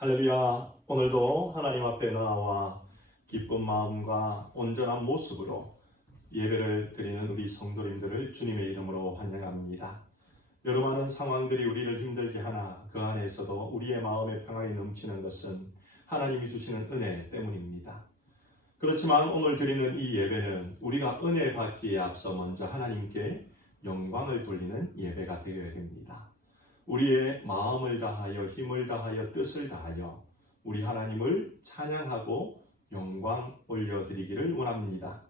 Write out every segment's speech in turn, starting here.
할렐루야. 오늘도 하나님 앞에 나와 기쁜 마음과 온전한 모습으로 예배를 드리는 우리 성도님들을 주님의 이름으로 환영합니다. 여러 많은 상황들이 우리를 힘들게 하나 그 안에서도 우리의 마음에 평안이 넘치는 것은 하나님이 주시는 은혜 때문입니다. 그렇지만 오늘 드리는 이 예배는 우리가 은혜 받기에 앞서 먼저 하나님께 영광을 돌리는 예배가 되어야 됩니다. 우리의 마음을 다하여 힘을 다하여 뜻을 다하여 우리 하나님을 찬양하고 영광 올려드리기를 원합니다.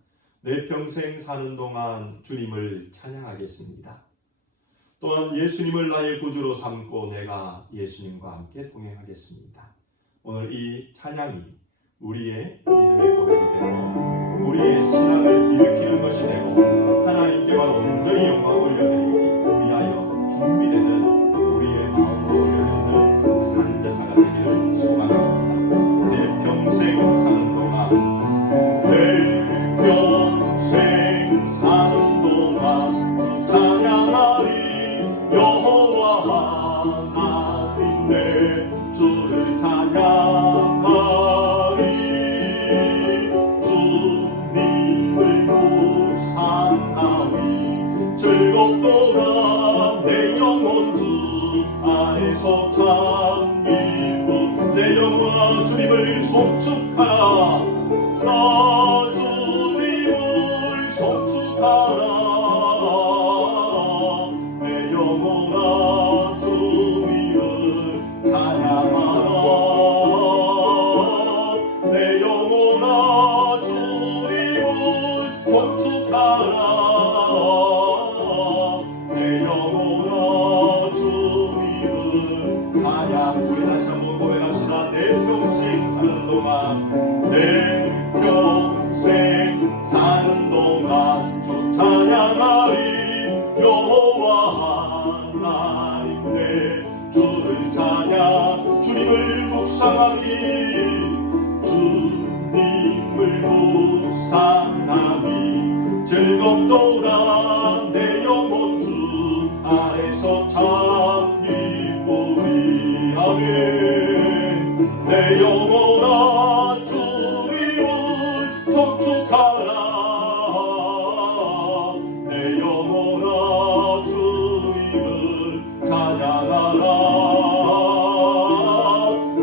내 평생 사는 동안 주님을 찬양하겠습니다. 또한 예수님을 나의 구주로 삼고 내가 예수님과 함께 동행하겠습니다. 오늘 이 찬양이 우리의 믿음의 고백이 되고 우리의 신앙을 일으키는 것이 되고 하나님께만 온전히 영광 올려드리기 위하여 준비되는 우리의 마음으로 올려드리는 산제사가 되기를 소망합니다. 내 평생 사는 동안 내 평생 사는 동안 주 찬양하리 여호와 하나님 내 주를 찬양하리 주님을 묵상하리 즐겁도다 내 영혼 주 안에서 참 기쁨 내 영혼아 주님을 송축하라 나 주님을 송축하라 내 영혼아 주님을 찬양하라 내 영혼아 주님을 송축하라 내 영혼아 주님을 찬양 우리 다시 한번 고백합시다. 내 평생 사는 동안 내 평생 사는 동안 주 찬양하리 여호와 하나님 내 주를 찬양 주님을 묵상하리 주님을 묵상하리 즐겁도다 내 영혼 주 안에서 참 기쁘리 아멘 내 영혼아 주님을 송축하라 내 영혼아 주님을 찬양하라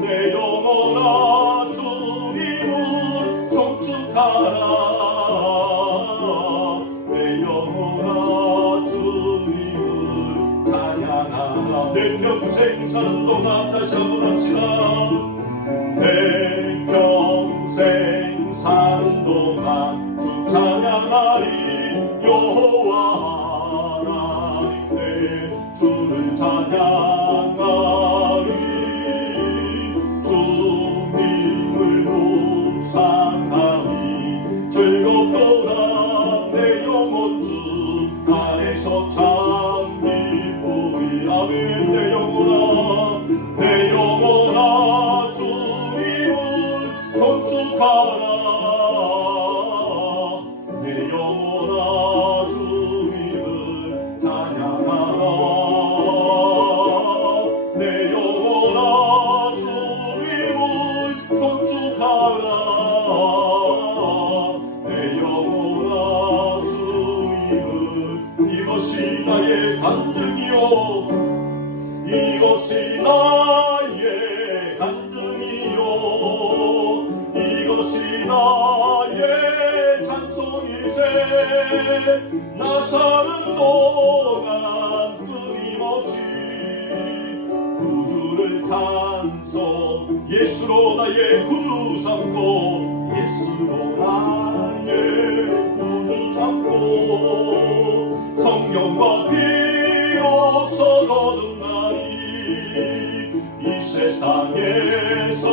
내 영혼아 주님을 송축하라 내 영혼아 주님을 찬양하라 내 평생 사는 동안 다시 한번 합시다. 내 평생 사는 동안 주 찬양하리 여호와 하나님 내 주를 찬양하리 주님을 묵상하리 즐겁도다 내 영혼 주 안에서 참 기쁘리 아멘 내 영혼아 내 영혼아 주님을 송축하라 내 영혼아 주님을 찬양하라 내 영혼아 주님을 송축하라 내 영혼아 주님을 이것이 나의 간증이요 이것이 나의 간증이요 이것이 나의 찬송일세 나 사는 동안 끊임없이 구주를 찬송 예수로 나의 구주 삼고 예수로 나의 구주 삼고 성령과 피로서 거듭나니 이 세상에서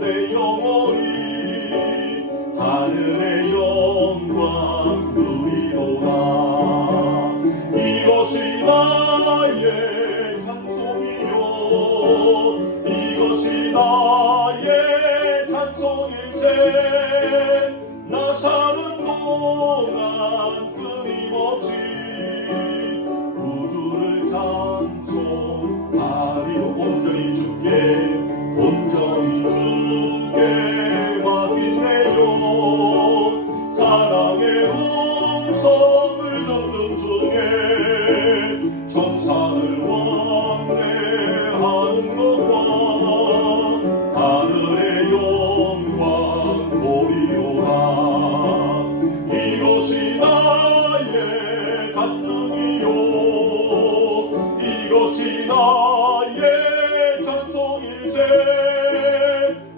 내 영혼이 하늘의 영광 누리도다 이것이 나의 찬송이요 이것이 나의 찬송일세 나 사는 동안 끊임없이 구주를 찬송하리로 온전히 주께 온전히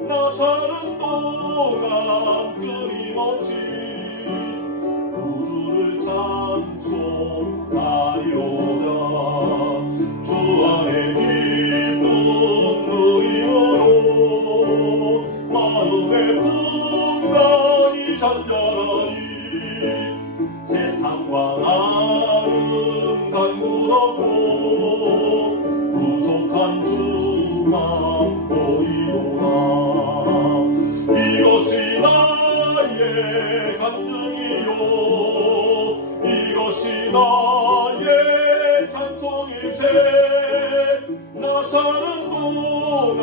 나 사는 동안 끊임없이 구주를 찬송하리로다. 주 안에 기쁨 누림으로 마음의 풍랑이 잠잠하니 세상과 나는 간구 없고 구속한 주만 보이도다. 이것이 나의 간증이요 이것이 나의 찬송일세. 나 사는 동안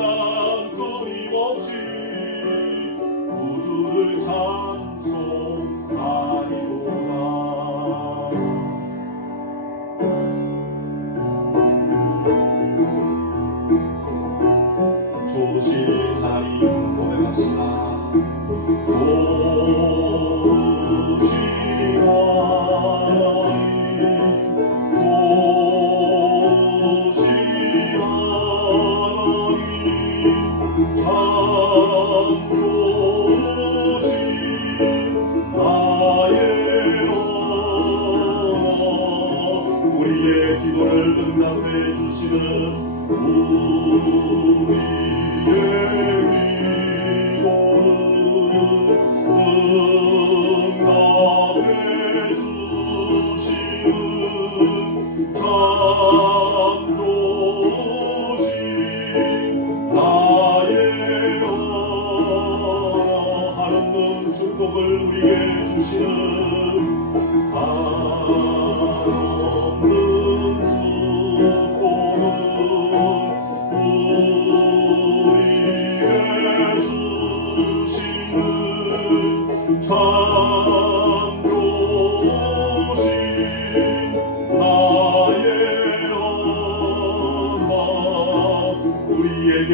끊임없이 구주를 찬송하리로다. 좋으신 하나님 고백합시다. 좋으신 하나님, 좋으신 하나님, 참 좋으신 나의 하나님. 우리의 기도를 응답해 주시는 우리의 기도를 응답해 주시는 참 좋으신 나의 한없는 축복을 우리에게 주시는 한없는 축복을 우리에게 주시는 참 좋으신 나의 하나. 우리에게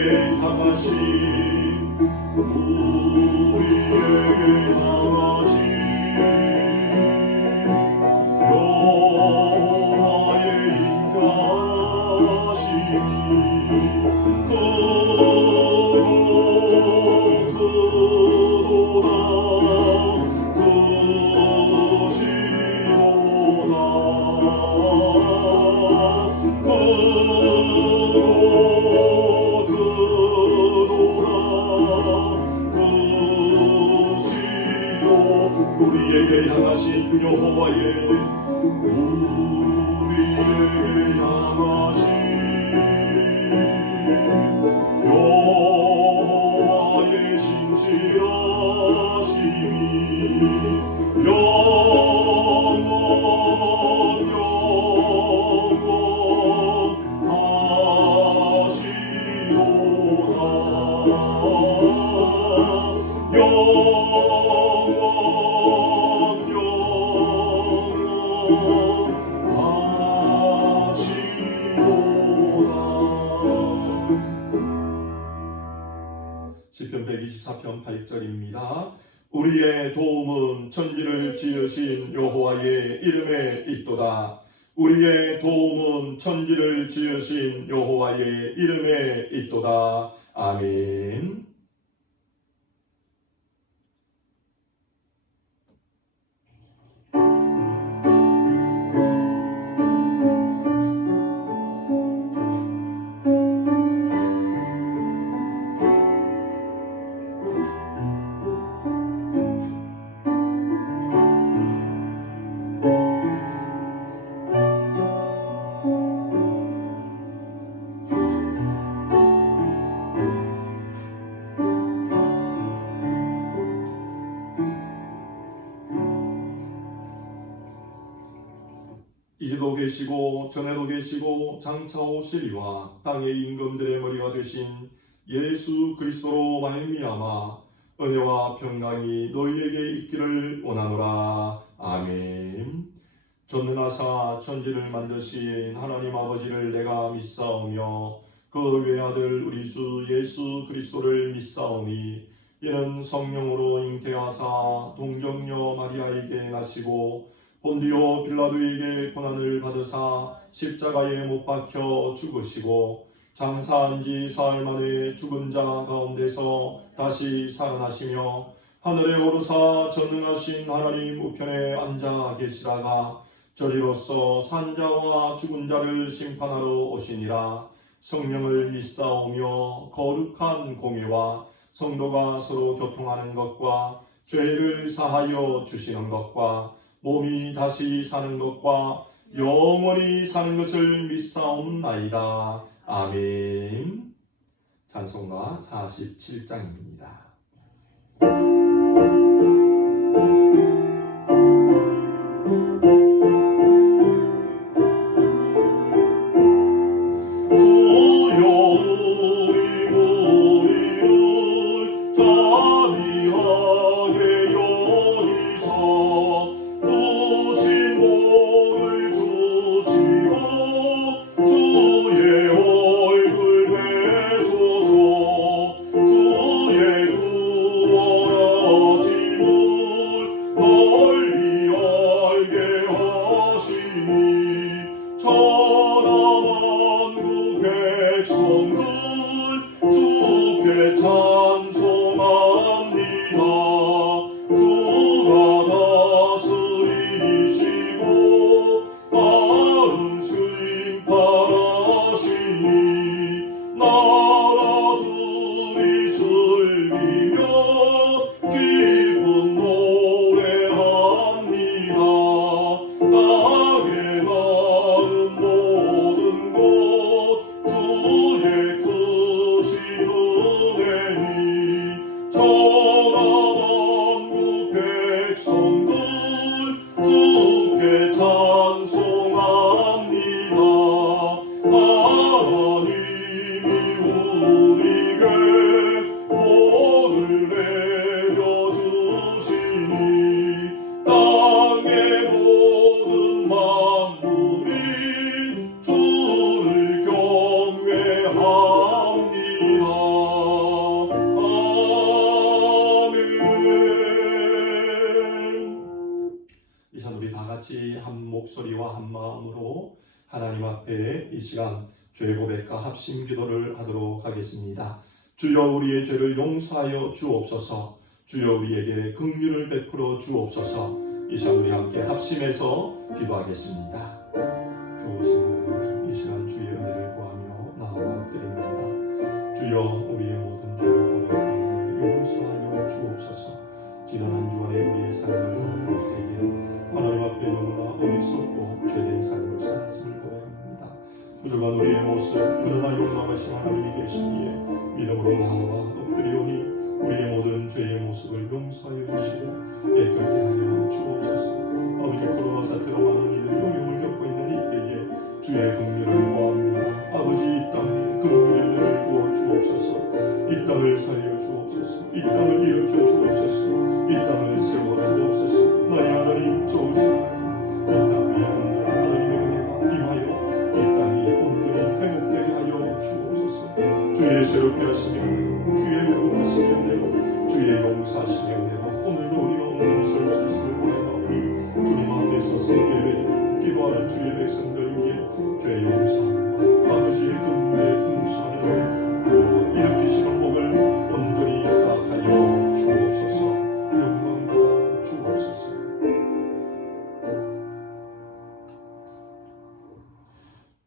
향하신 여호와의 인자심이 우리에게 향하신 여호와의 신실하심이 시편 124편 8절입니다. 우리의 도움은 천지를 지으신 여호와의 이름에 있도다. 우리의 도움은 천지를 지으신 여호와의 이름에 있도다. 아멘. 이제도 계시고 전에도 계시고 장차 오시리와 땅의 임금들의 머리가 되신 예수 그리스도로 말미암아 은혜와 평강이 너희에게 있기를 원하노라. 아멘. 전능하사 천지를 만드신 하나님 아버지를 내가 믿사오며 그 외아들 우리 주 예수 그리스도를 믿사오니 이는 성령으로 잉태하사 동정녀 마리아에게 나시고 본디오 빌라도에게 고난을 받으사 십자가에 못 박혀 죽으시고 장사한 지 사흘 만에 죽은 자 가운데서 다시 살아나시며 하늘에 오르사 전능하신 하나님 우편에 앉아 계시다가 저리로서 산자와 죽은 자를 심판하러 오시니라. 성령을 믿사오며 거룩한 공예와 성도가 서로 교통하는 것과 죄를 사하여 주시는 것과 몸이 다시 사는 것과 영원히 사는 것을 믿사옵나이다. 아멘. 찬송가 47장입니다. 목소리와 한 마음으로 하나님 앞에 이 시간 죄 고백과 합심 기도를 하도록 하겠습니다. 주여 우리의 죄를 용서하여 주옵소서. 주여 우리에게 긍휼을 베풀어 주옵소서. 이 시간 우리 함께 합심해서 기도하겠습니다. 주옵소서. 이 시간 주의 은혜를 구하며 나와 엎드립니다. 주여 우리의 모든 죄를 고백하니 용서하여 주옵소서. 지난 한 주간의 우리의 삶을 돌아볼 때에 하나님 앞에 너무나 어리석고 죄된 삶을 살았음을 고백합니다. 부족한 우리의 모습, 그러나 용납하신 하나님이 계시기에 믿음으로 나와 엎드리오니 우리의 모든 죄의 모습을 용서하여 주시고 깨끗게 하여 주옵소서. 아버지, 코로나 사태로 많은 이들이 어려움을 겪고 있는 이때에 주의 긍휼을 구합니다. 아버지, 이 땅에 긍휼의 은혜를 부어 주옵소서. 이 땅을 살려 주옵소서. 이 땅을 일으켜 주옵소서. 이 땅을 세워 주옵소서. 나의 하나님 좋으신 하나님, 이 땅 위에 온전한 하나님의 은혜가 임하여 이 땅이 온전히 회복되게 하여 주옵소서. 주의 새롭게 하시며 주의 회복하시며 은혜로 주의 용서하시며 은혜로 오늘도 우리가 온전히 설 수 있음을 고백하오니 주님 앞에 서서 예배드리고 기도하는 주의 백성들에게 죄 용서하고 아버지의 긍휼에 긍수하는 은혜 일으키시는 복을 온전히 허락하여 주옵소서. 영광 받아 주옵소서.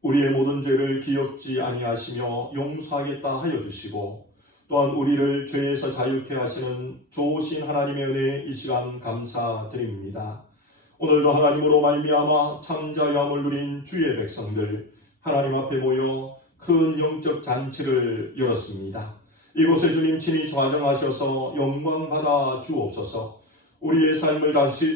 우리의 모든 죄를 기억지 아니하시며 용서하겠다 하여 주시고 또한 우리를 죄에서 자유케 하시는 좋으신 하나님의 은혜에 이 시간 감사드립니다. 오늘도 하나님으로 말미암아 참자유함을 누린 주의 백성들 하나님 앞에 모여 큰 영적 잔치를 열었습니다. 이곳에 주님 친히 좌정하셔서 영광 받아 주옵소서. 우리의 삶을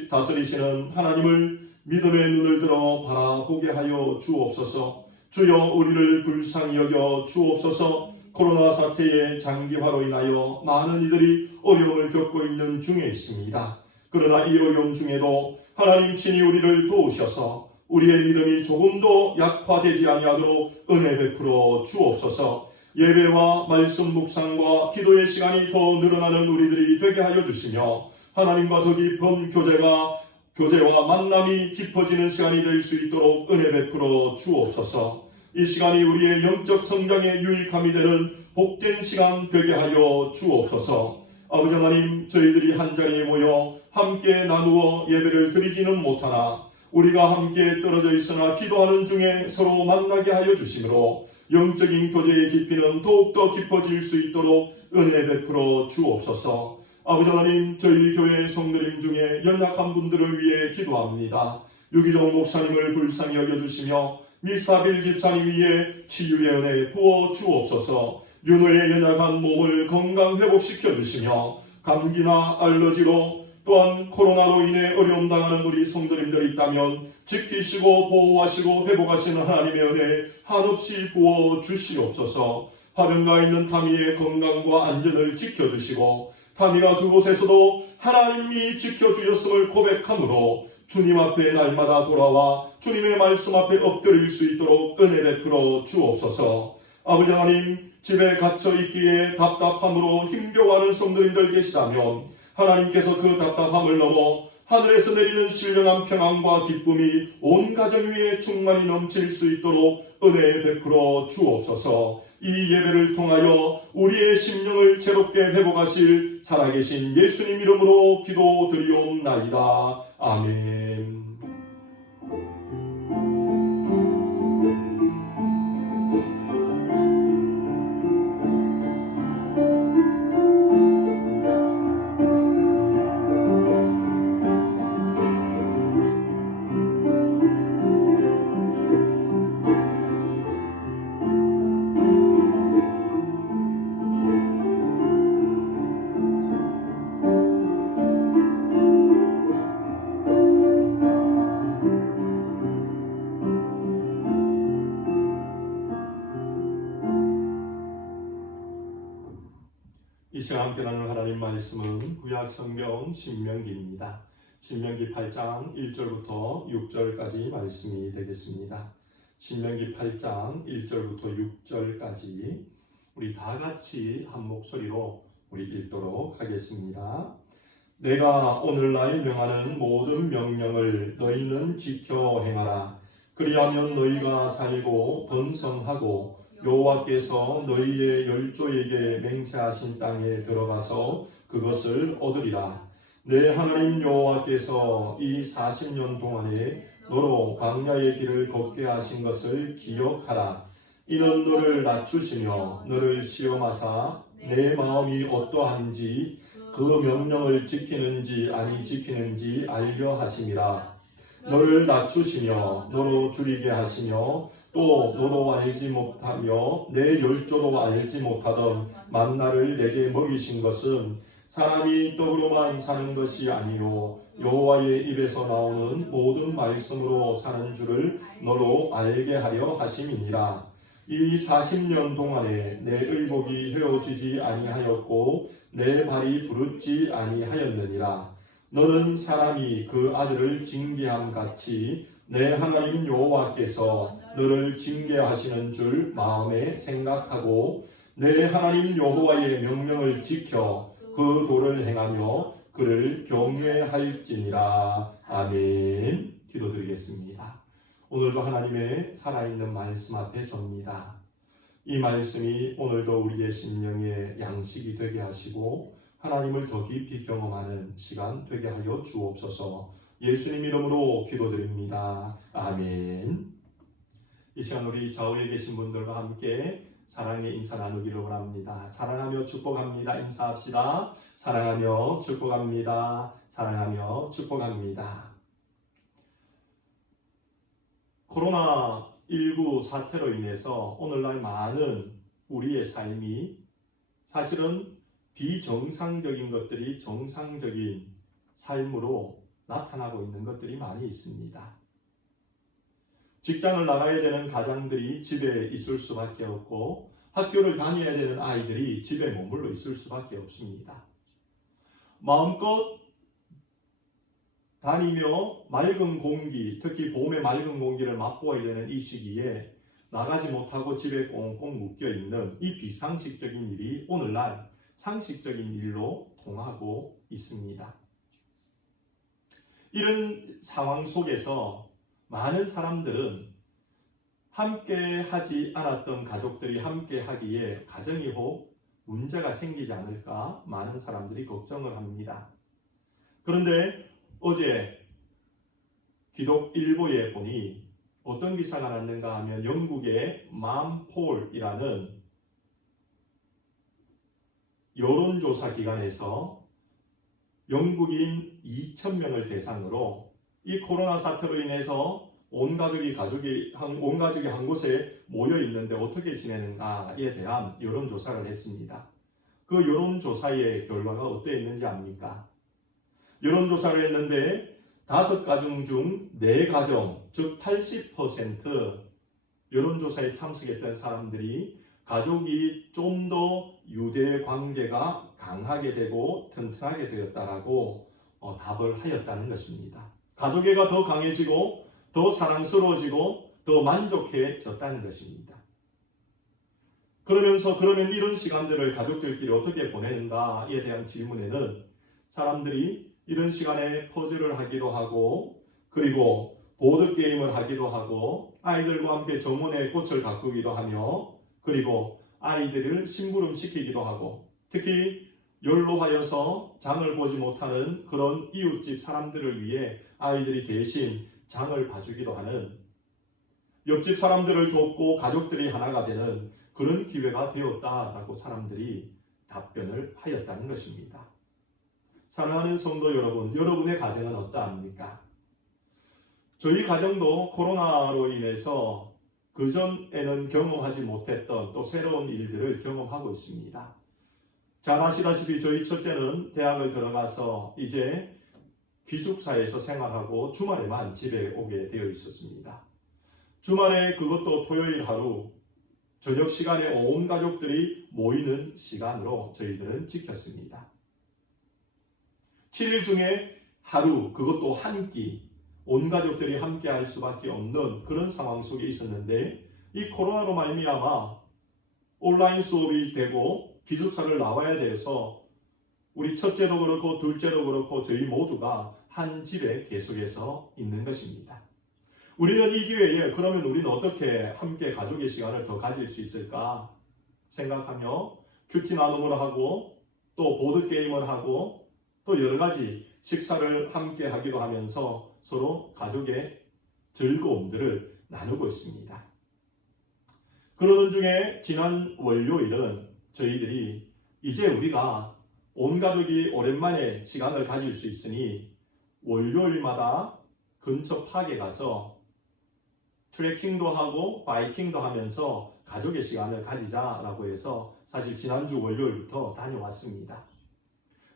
다스리시는 하나님을 믿음의 눈을 들어 바라보게 하여 주옵소서. 주여 우리를 불쌍히 여겨 주옵소서. 코로나 사태의 장기화로 인하여 많은 이들이 어려움을 겪고 있는 중에 있습니다. 그러나 이 어려움 중에도 하나님 친히 우리를 도우셔서 우리의 믿음이 조금도 약화되지 아니하도록 은혜 베풀어 주옵소서. 예배와 말씀 묵상과 기도의 시간이 더 늘어나는 우리들이 되게 하여 주시며 하나님과 더 깊은 교제와 만남이 깊어지는 시간이 될 수 있도록 은혜 베풀어 주옵소서. 이 시간이 우리의 영적 성장에 유익함이 되는 복된 시간 되게 하여 주옵소서. 아버지 하나님, 저희들이 한자리에 모여 함께 나누어 예배를 드리지는 못하나 우리가 함께 떨어져 있으나 기도하는 중에 서로 만나게 하여 주심으로 영적인 교제의 깊이는 더욱더 깊어질 수 있도록 은혜 베풀어 주옵소서. 아버지 하나님, 저희 교회 성도님 중에 연약한 분들을 위해 기도합니다. 유기종 목사님을 불쌍히 여겨주시며 미스타빌 집사님 위에 치유의 은혜 부어 주옵소서. 윤호의 연약한 몸을 건강 회복시켜 주시며 감기나 알러지로 또한 코로나로 인해 어려움 당하는 우리 성도님들이 있다면 지키시고 보호하시고 회복하시는 하나님의 은혜 한없이 부어 주시옵소서. 화병가 있는 타미의 건강과 안전을 지켜주시고 타미가 그곳에서도 하나님이 지켜주셨음을 고백함으로 주님 앞에 날마다 돌아와 주님의 말씀 앞에 엎드릴 수 있도록 은혜 베풀어 주옵소서. 아버지 하나님, 집에 갇혀 있기에 답답함으로 힘겨워하는 성도님들 계시다면 하나님께서 그 답답함을 넘어 하늘에서 내리는 신령한 평안과 기쁨이 온 가정 위에 충만히 넘칠 수 있도록 은혜 베풀어 주옵소서. 이 예배를 통하여 우리의 심령을 새롭게 회복하실 살아계신 예수님 이름으로 기도드리옵나이다. 아멘. 이 시간 함께 나눌 하나님 말씀은 구약 성경 신명기입니다. 신명기 8장 1절부터 6절까지 말씀이 되겠습니다. 신명기 8장 1절부터 6절까지 우리 다 같이 한 목소리로 우리 읽도록 하겠습니다. 내가 오늘날 명하는 모든 명령을 너희는 지켜 행하라. 그리하면 너희가 살고 번성하고 여호와께서 너희의 열조에게 맹세하신 땅에 들어가서 그것을 얻으리라. 내 하나님 여호와께서 이 40년 동안에 너로 광야의 길을 걷게 하신 것을 기억하라. 이는 너를 낮추시며 너를 시험하사 내 마음이 어떠한지 그 명령을 지키는지 아니 지키는지 알려 하심이라. 너를 낮추시며 너로 줄이게 하시며 또 너도 알지 못하며 내 열조도 알지 못하던 만나를 내게 먹이신 것은 사람이 떡으로만 사는 것이 아니요 여호와의 입에서 나오는 모든 말씀으로 사는 줄을 너로 알게 하려 하심이니라. 이 40년 동안에 내 의복이 헤어지지 아니하였고 내 발이 부르지 아니하였느니라. 너는 사람이 그 아들을 징계함 같이 내 하나님 여호와께서 너를 징계하시는 줄 마음에 생각하고 내 하나님 여호와의 명령을 지켜 그 도를 행하며 그를 경외할지니라. 아멘. 기도드리겠습니다. 오늘도 하나님의 살아있는 말씀 앞에 섭니다. 이 말씀이 오늘도 우리의 심령의 양식이 되게 하시고 하나님을 더 깊이 경험하는 시간 되게 하여 주옵소서. 예수님 이름으로 기도드립니다. 아멘. 이 시간 우리 좌우에 계신 분들과 함께 사랑의 인사 나누기를 원합니다. 사랑하며 축복합니다. 인사합시다. 사랑하며 축복합니다. 사랑하며 축복합니다. 코로나19 사태로 인해서 오늘날 많은 우리의 삶이 사실은 비정상적인 것들이 정상적인 삶으로 나타나고 있는 것들이 많이 있습니다. 직장을 나가야 되는 가장들이 집에 있을 수밖에 없고 학교를 다녀야 되는 아이들이 집에 머물러 있을 수밖에 없습니다. 마음껏 다니며 맑은 공기, 특히 봄의 맑은 공기를 맛보아야 되는 이 시기에 나가지 못하고 집에 꽁꽁 묶여있는 이 비상식적인 일이 오늘날 상식적인 일로 통하고 있습니다. 이런 상황 속에서 많은 사람들은 함께 하지 않았던 가족들이 함께 하기에 가정이 혹 문제가 생기지 않을까 많은 사람들이 걱정을 합니다. 그런데 어제 기독일보에 보니 어떤 기사가 났는가 하면 영국의 맘폴이라는 여론조사 기관에서 영국인 2,000명을 대상으로 이 코로나 사태로 인해서 온 가족이 한 곳에 모여 있는데 어떻게 지내는가에 대한 여론조사를 했습니다. 그 여론조사의 결과가 어떠했는지 압니까? 여론조사를 했는데 5가정 중 4가정, 즉 80% 여론조사에 참석했던 사람들이 가족이 좀 더 유대 관계가 강하게 되고 튼튼하게 되었다라고 답을 하였다는 것입니다. 가족애가 더 강해지고 더 사랑스러워지고 더 만족해졌다는 것입니다. 그러면 이런 시간들을 가족들끼리 어떻게 보내는가에 대한 질문에는 사람들이 이런 시간에 퍼즐을 하기도 하고 그리고 보드게임을 하기도 하고 아이들과 함께 정원에 꽃을 가꾸기도 하며 그리고 아이들을 심부름시키기도 하고 특히 연로하여서 장을 보지 못하는 그런 이웃집 사람들을 위해 아이들이 대신 장을 봐주기도 하는 옆집 사람들을 돕고 가족들이 하나가 되는 그런 기회가 되었다라고 사람들이 답변을 하였다는 것입니다. 사랑하는 성도 여러분, 여러분의 가정은 어떠합니까? 저희 가정도 코로나로 인해서 그전에는 경험하지 못했던 또 새로운 일들을 경험하고 있습니다. 잘 아시다시피 저희 첫째는 대학을 들어가서 이제 기숙사에서 생활하고 주말에만 집에 오게 되어 있었습니다. 주말에 그것도 토요일 하루 저녁 시간에 온 가족들이 모이는 시간으로 저희들은 지켰습니다. 7일 중에 하루 그것도 한 끼 온 가족들이 함께 할 수밖에 없는 그런 상황 속에 있었는데 이 코로나로 말미암아 온라인 수업이 되고 기숙사를 나와야 돼서 우리 첫째도 그렇고 둘째도 그렇고 저희 모두가 한 집에 계속해서 있는 것입니다. 우리는 이 기회에 그러면 우리는 어떻게 함께 가족의 시간을 더 가질 수 있을까 생각하며 큐티 나눔을 하고 또 보드게임을 하고 또 여러 가지 식사를 함께 하기도 하면서 서로 가족의 즐거움들을 나누고 있습니다. 그러는 중에 지난 월요일은 저희들이 이제 우리가 온 가족이 오랜만에 시간을 가질 수 있으니 월요일마다 근처 파크에 가서 트레킹도 하고 바이킹도 하면서 가족의 시간을 가지자라고 해서 사실 지난주 월요일부터 다녀왔습니다.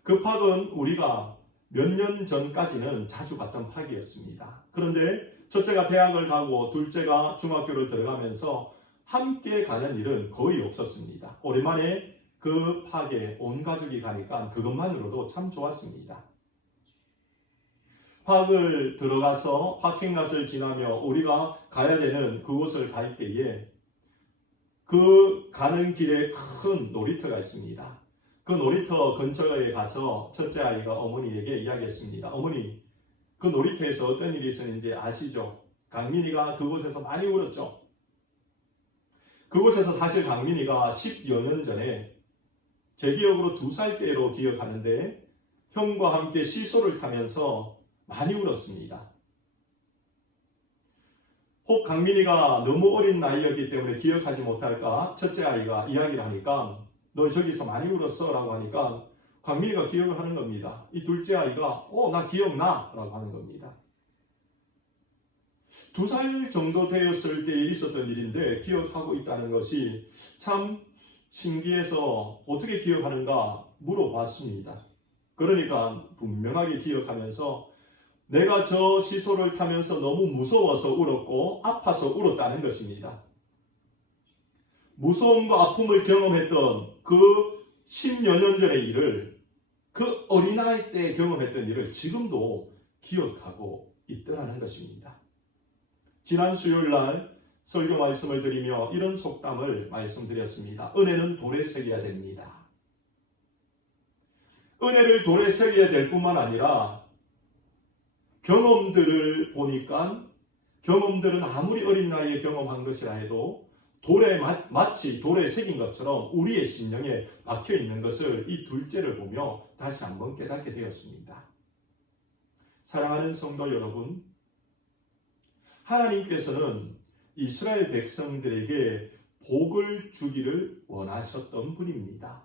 그 파크는 우리가 몇 년 전까지는 자주 갔던 파크였습니다. 그런데 첫째가 대학을 가고 둘째가 중학교를 들어가면서 함께 가는 일은 거의 없었습니다. 오랜만에 그 파크에 온 가족이 가니까 그것만으로도 참 좋았습니다. 파크를 들어가서 파킹랏을 지나며 우리가 가야 되는 그곳을 갈 때에 그 가는 길에 큰 놀이터가 있습니다. 그 놀이터 근처에 가서 첫째 아이가 어머니에게 이야기했습니다. 어머니, 그 놀이터에서 어떤 일이 있었는지 아시죠? 강민이가 그곳에서 많이 울었죠? 그곳에서 사실 강민이가 10여 년 전에 제 기억으로 2살 때로 기억하는데 형과 함께 시소를 타면서 많이 울었습니다. 혹 강민이가 너무 어린 나이였기 때문에 기억하지 못할까 첫째 아이가 이야기를 하니까 너 저기서 많이 울었어 라고 하니까 강민이가 기억을 하는 겁니다. 이 둘째 아이가 나 기억나 라고 하는 겁니다. 2살 정도 되었을 때 있었던 일인데 기억하고 있다는 것이 참 신기해서 어떻게 기억하는가 물어봤습니다. 그러니까 분명하게 기억하면서 내가 저 시소를 타면서 너무 무서워서 울었고 아파서 울었다는 것입니다. 무서움과 아픔을 경험했던 그 10여 년 전의 일을 그 어린아이 때 경험했던 일을 지금도 기억하고 있더라는 것입니다. 지난 수요일 날 설교 말씀을 드리며 이런 속담을 말씀드렸습니다. 은혜는 돌에 새겨야 됩니다. 은혜를 돌에 새겨야 될 뿐만 아니라 경험들을 보니까 경험들은 아무리 어린 나이에 경험한 것이라 해도 마치 돌에 새긴 것처럼 우리의 심령에 박혀 있는 것을 이 둘째를 보며 다시 한번 깨닫게 되었습니다. 사랑하는 성도 여러분, 하나님께서는 이스라엘 백성들에게 복을 주기를 원하셨던 분입니다.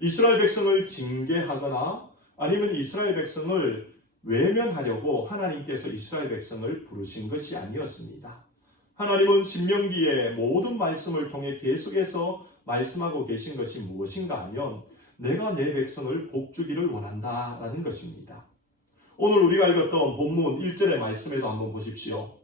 이스라엘 백성을 징계하거나 아니면 이스라엘 백성을 외면하려고 하나님께서 이스라엘 백성을 부르신 것이 아니었습니다. 하나님은 신명기의 모든 말씀을 통해 계속해서 말씀하고 계신 것이 무엇인가 하면 내가 내 백성을 복주기를 원한다라는 것입니다. 오늘 우리가 읽었던 본문 1절의 말씀에도 한번 보십시오.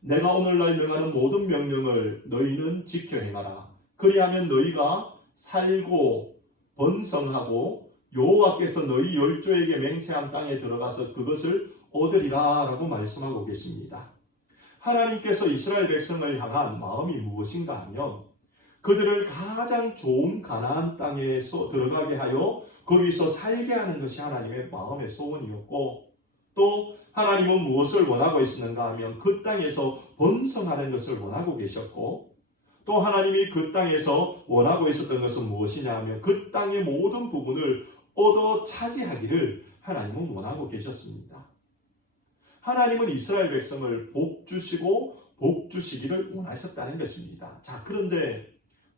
내가 오늘날 명하는 모든 명령을 너희는 지켜 행하라. 그리하면 너희가 살고 번성하고 여호와께서 너희 열조에게 맹세한 땅에 들어가서 그것을 얻으리라 라고 말씀하고 계십니다. 하나님께서 이스라엘 백성을 향한 마음이 무엇인가 하면 그들을 가장 좋은 가나안 땅에서 들어가게 하여 거기서 살게 하는 것이 하나님의 마음의 소원이었고, 또 하나님은 무엇을 원하고 있었는가 하면 그 땅에서 번성하는 것을 원하고 계셨고, 또 하나님이 그 땅에서 원하고 있었던 것은 무엇이냐 하면 그 땅의 모든 부분을 얻어 차지하기를 하나님은 원하고 계셨습니다. 하나님은 이스라엘 백성을 복주시고 복주시기를 원하셨다는 것입니다. 자, 그런데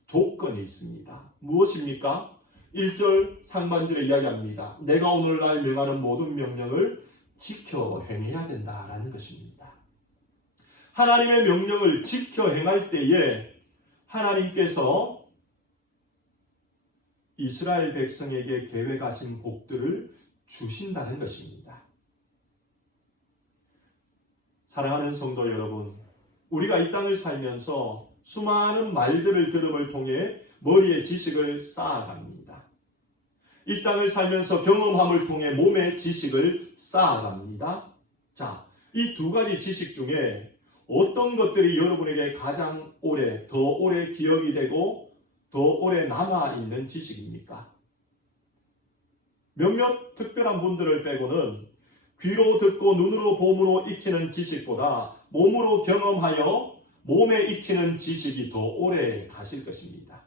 조건이 있습니다. 무엇입니까? 1절 상반절에 이야기합니다. 내가 오늘날 명하는 모든 명령을 지켜 행해야 된다라는 것입니다. 하나님의 명령을 지켜 행할 때에 하나님께서 이스라엘 백성에게 계획하신 복들을 주신다는 것입니다. 사랑하는 성도 여러분, 우리가 이 땅을 살면서 수많은 말들을 들음을 통해 머리에 지식을 쌓아갑니다. 이 땅을 살면서 경험함을 통해 몸에 지식을 쌓아갑니다. 자, 이 두 가지 지식 중에 어떤 것들이 여러분에게 가장 더 오래 기억이 되고 더 오래 남아있는 지식입니까? 몇몇 특별한 분들을 빼고는 귀로 듣고 눈으로 봄으로 익히는 지식보다 몸으로 경험하여 몸에 익히는 지식이 더 오래 가실 것입니다.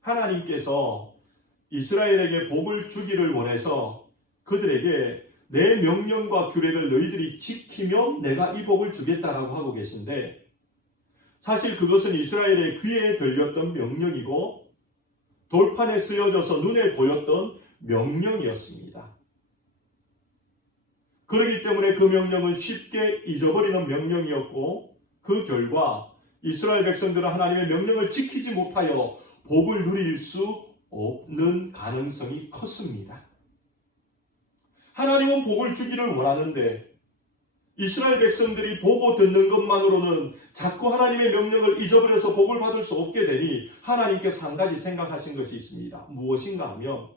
하나님께서 이스라엘에게 복을 주기를 원해서 그들에게 내 명령과 규례를 너희들이 지키면 내가 이 복을 주겠다라고 하고 계신데, 사실 그것은 이스라엘의 귀에 들렸던 명령이고 돌판에 쓰여져서 눈에 보였던 명령이었습니다. 그렇기 때문에 그 명령은 쉽게 잊어버리는 명령이었고, 그 결과 이스라엘 백성들은 하나님의 명령을 지키지 못하여 복을 누릴 수 없는 가능성이 컸습니다. 하나님은 복을 주기를 원하는데 이스라엘 백성들이 보고 듣는 것만으로는 자꾸 하나님의 명령을 잊어버려서 복을 받을 수 없게 되니 하나님께서 한 가지 생각하신 것이 있습니다. 무엇인가 하면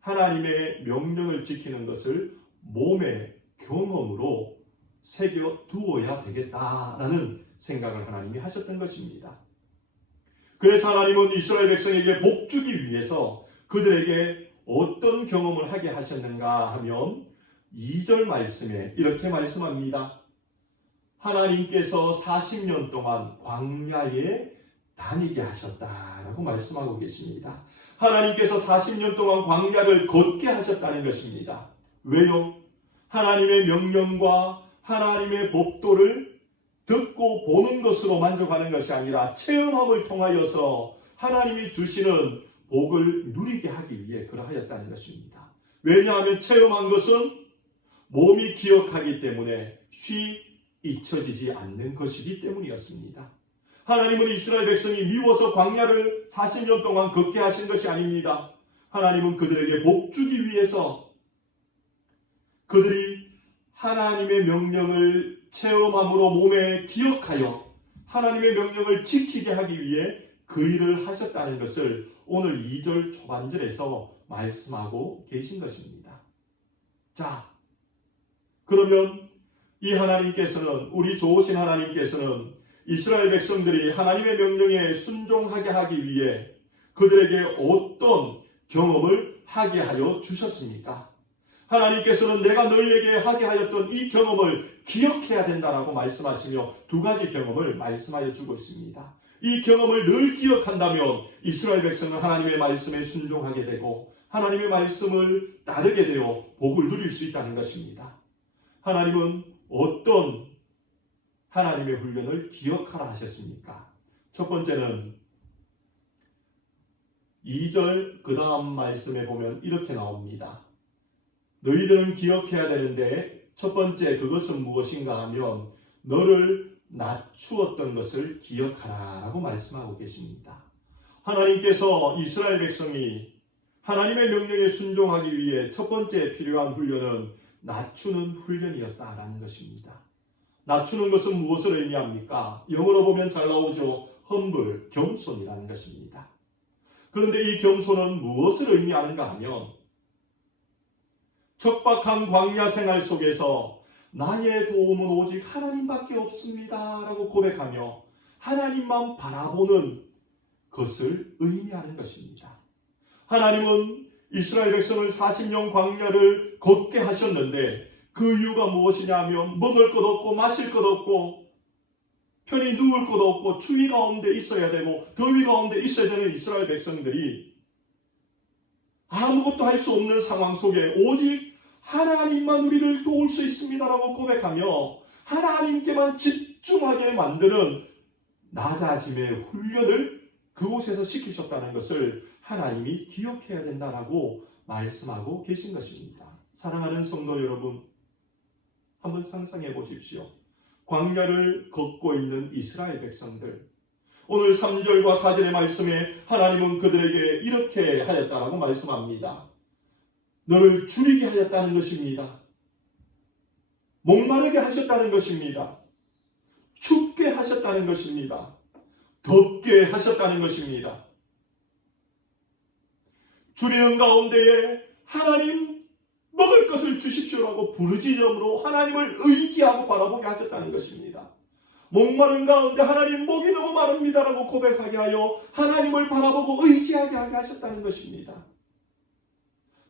하나님의 명령을 지키는 것을 몸의 경험으로 새겨 두어야 되겠다라는 생각을 하나님이 하셨던 것입니다. 그래서 하나님은 이스라엘 백성에게 복 주기 위해서 그들에게 어떤 경험을 하게 하셨는가 하면 2절 말씀에 이렇게 말씀합니다. 하나님께서 40년 동안 광야에 다니게 하셨다라고 말씀하고 계십니다. 하나님께서 40년 동안 광야를 걷게 하셨다는 것입니다. 왜요? 하나님의 명령과 하나님의 법도를 듣고 보는 것으로 만족하는 것이 아니라 체험함을 통하여서 하나님이 주시는 복을 누리게 하기 위해 그러하였다는 것입니다. 왜냐하면 체험한 것은 몸이 기억하기 때문에 쉬 잊혀지지 않는 것이기 때문이었습니다. 하나님은 이스라엘 백성이 미워서 광야를 40년 동안 걷게 하신 것이 아닙니다. 하나님은 그들에게 복 주기 위해서 그들이 하나님의 명령을 체험함으로 몸에 기억하여 하나님의 명령을 지키게 하기 위해 그 일을 하셨다는 것을 오늘 2절 초반절에서 말씀하고 계신 것입니다. 자, 그러면 이 하나님께서는, 우리 좋으신 하나님께서는 이스라엘 백성들이 하나님의 명령에 순종하게 하기 위해 그들에게 어떤 경험을 하게 하여 주셨습니까? 하나님께서는 내가 너희에게 하게 하였던 이 경험을 기억해야 된다라고 말씀하시며 두 가지 경험을 말씀하여 주고 있습니다. 이 경험을 늘 기억한다면 이스라엘 백성은 하나님의 말씀에 순종하게 되고 하나님의 말씀을 따르게 되어 복을 누릴 수 있다는 것입니다. 하나님은 어떤 하나님의 훈련을 기억하라 하셨습니까? 첫 번째는 2절 그 다음 말씀에 보면 이렇게 나옵니다. 너희들은 기억해야 되는데 첫 번째 그것은 무엇인가 하면 너를 낮추었던 것을 기억하라 라고 말씀하고 계십니다. 하나님께서 이스라엘 백성이 하나님의 명령에 순종하기 위해 첫 번째 필요한 훈련은 낮추는 훈련이었다라는 것입니다. 낮추는 것은 무엇을 의미합니까? 영어로 보면 잘 나오죠. humble, 겸손이라는 것입니다. 그런데 이 겸손은 무엇을 의미하는가 하면 척박한 광야 생활 속에서 나의 도움은 오직 하나님밖에 없습니다 라고 고백하며 하나님만 바라보는 것을 의미하는 것입니다. 하나님은 이스라엘 백성을 40년 광야를 걷게 하셨는데 그 이유가 무엇이냐 하면 먹을 것 없고 마실 것 없고 편히 누울 곳 없고 추위 가운데 있어야 되고 더위 가운데 있어야 되는 이스라엘 백성들이 아무것도 할 수 없는 상황 속에 오직 하나님만 우리를 도울 수 있습니다라고 고백하며 하나님께만 집중하게 만드는 낮아짐의 훈련을 그곳에서 시키셨다는 것을 하나님이 기억해야 된다라고 말씀하고 계신 것입니다. 사랑하는 성도 여러분, 한번 상상해 보십시오. 광야를 걷고 있는 이스라엘 백성들, 오늘 3절과 4절의 말씀에 하나님은 그들에게 이렇게 하였다라고 말씀합니다. 너를 줄이게 하였다는 것입니다. 목마르게 하셨다는 것입니다. 춥게 하셨다는 것입니다. 덥게 하셨다는 것입니다. 주리는 가운데에 하나님 먹을 것을 주십시오라고 부르짖음으로 하나님을 의지하고 바라보게 하셨다는 것입니다. 목마른 가운데 하나님 목이 너무 마릅니다라고 고백하게 하여 하나님을 바라보고 의지하게 하게 하셨다는 것입니다.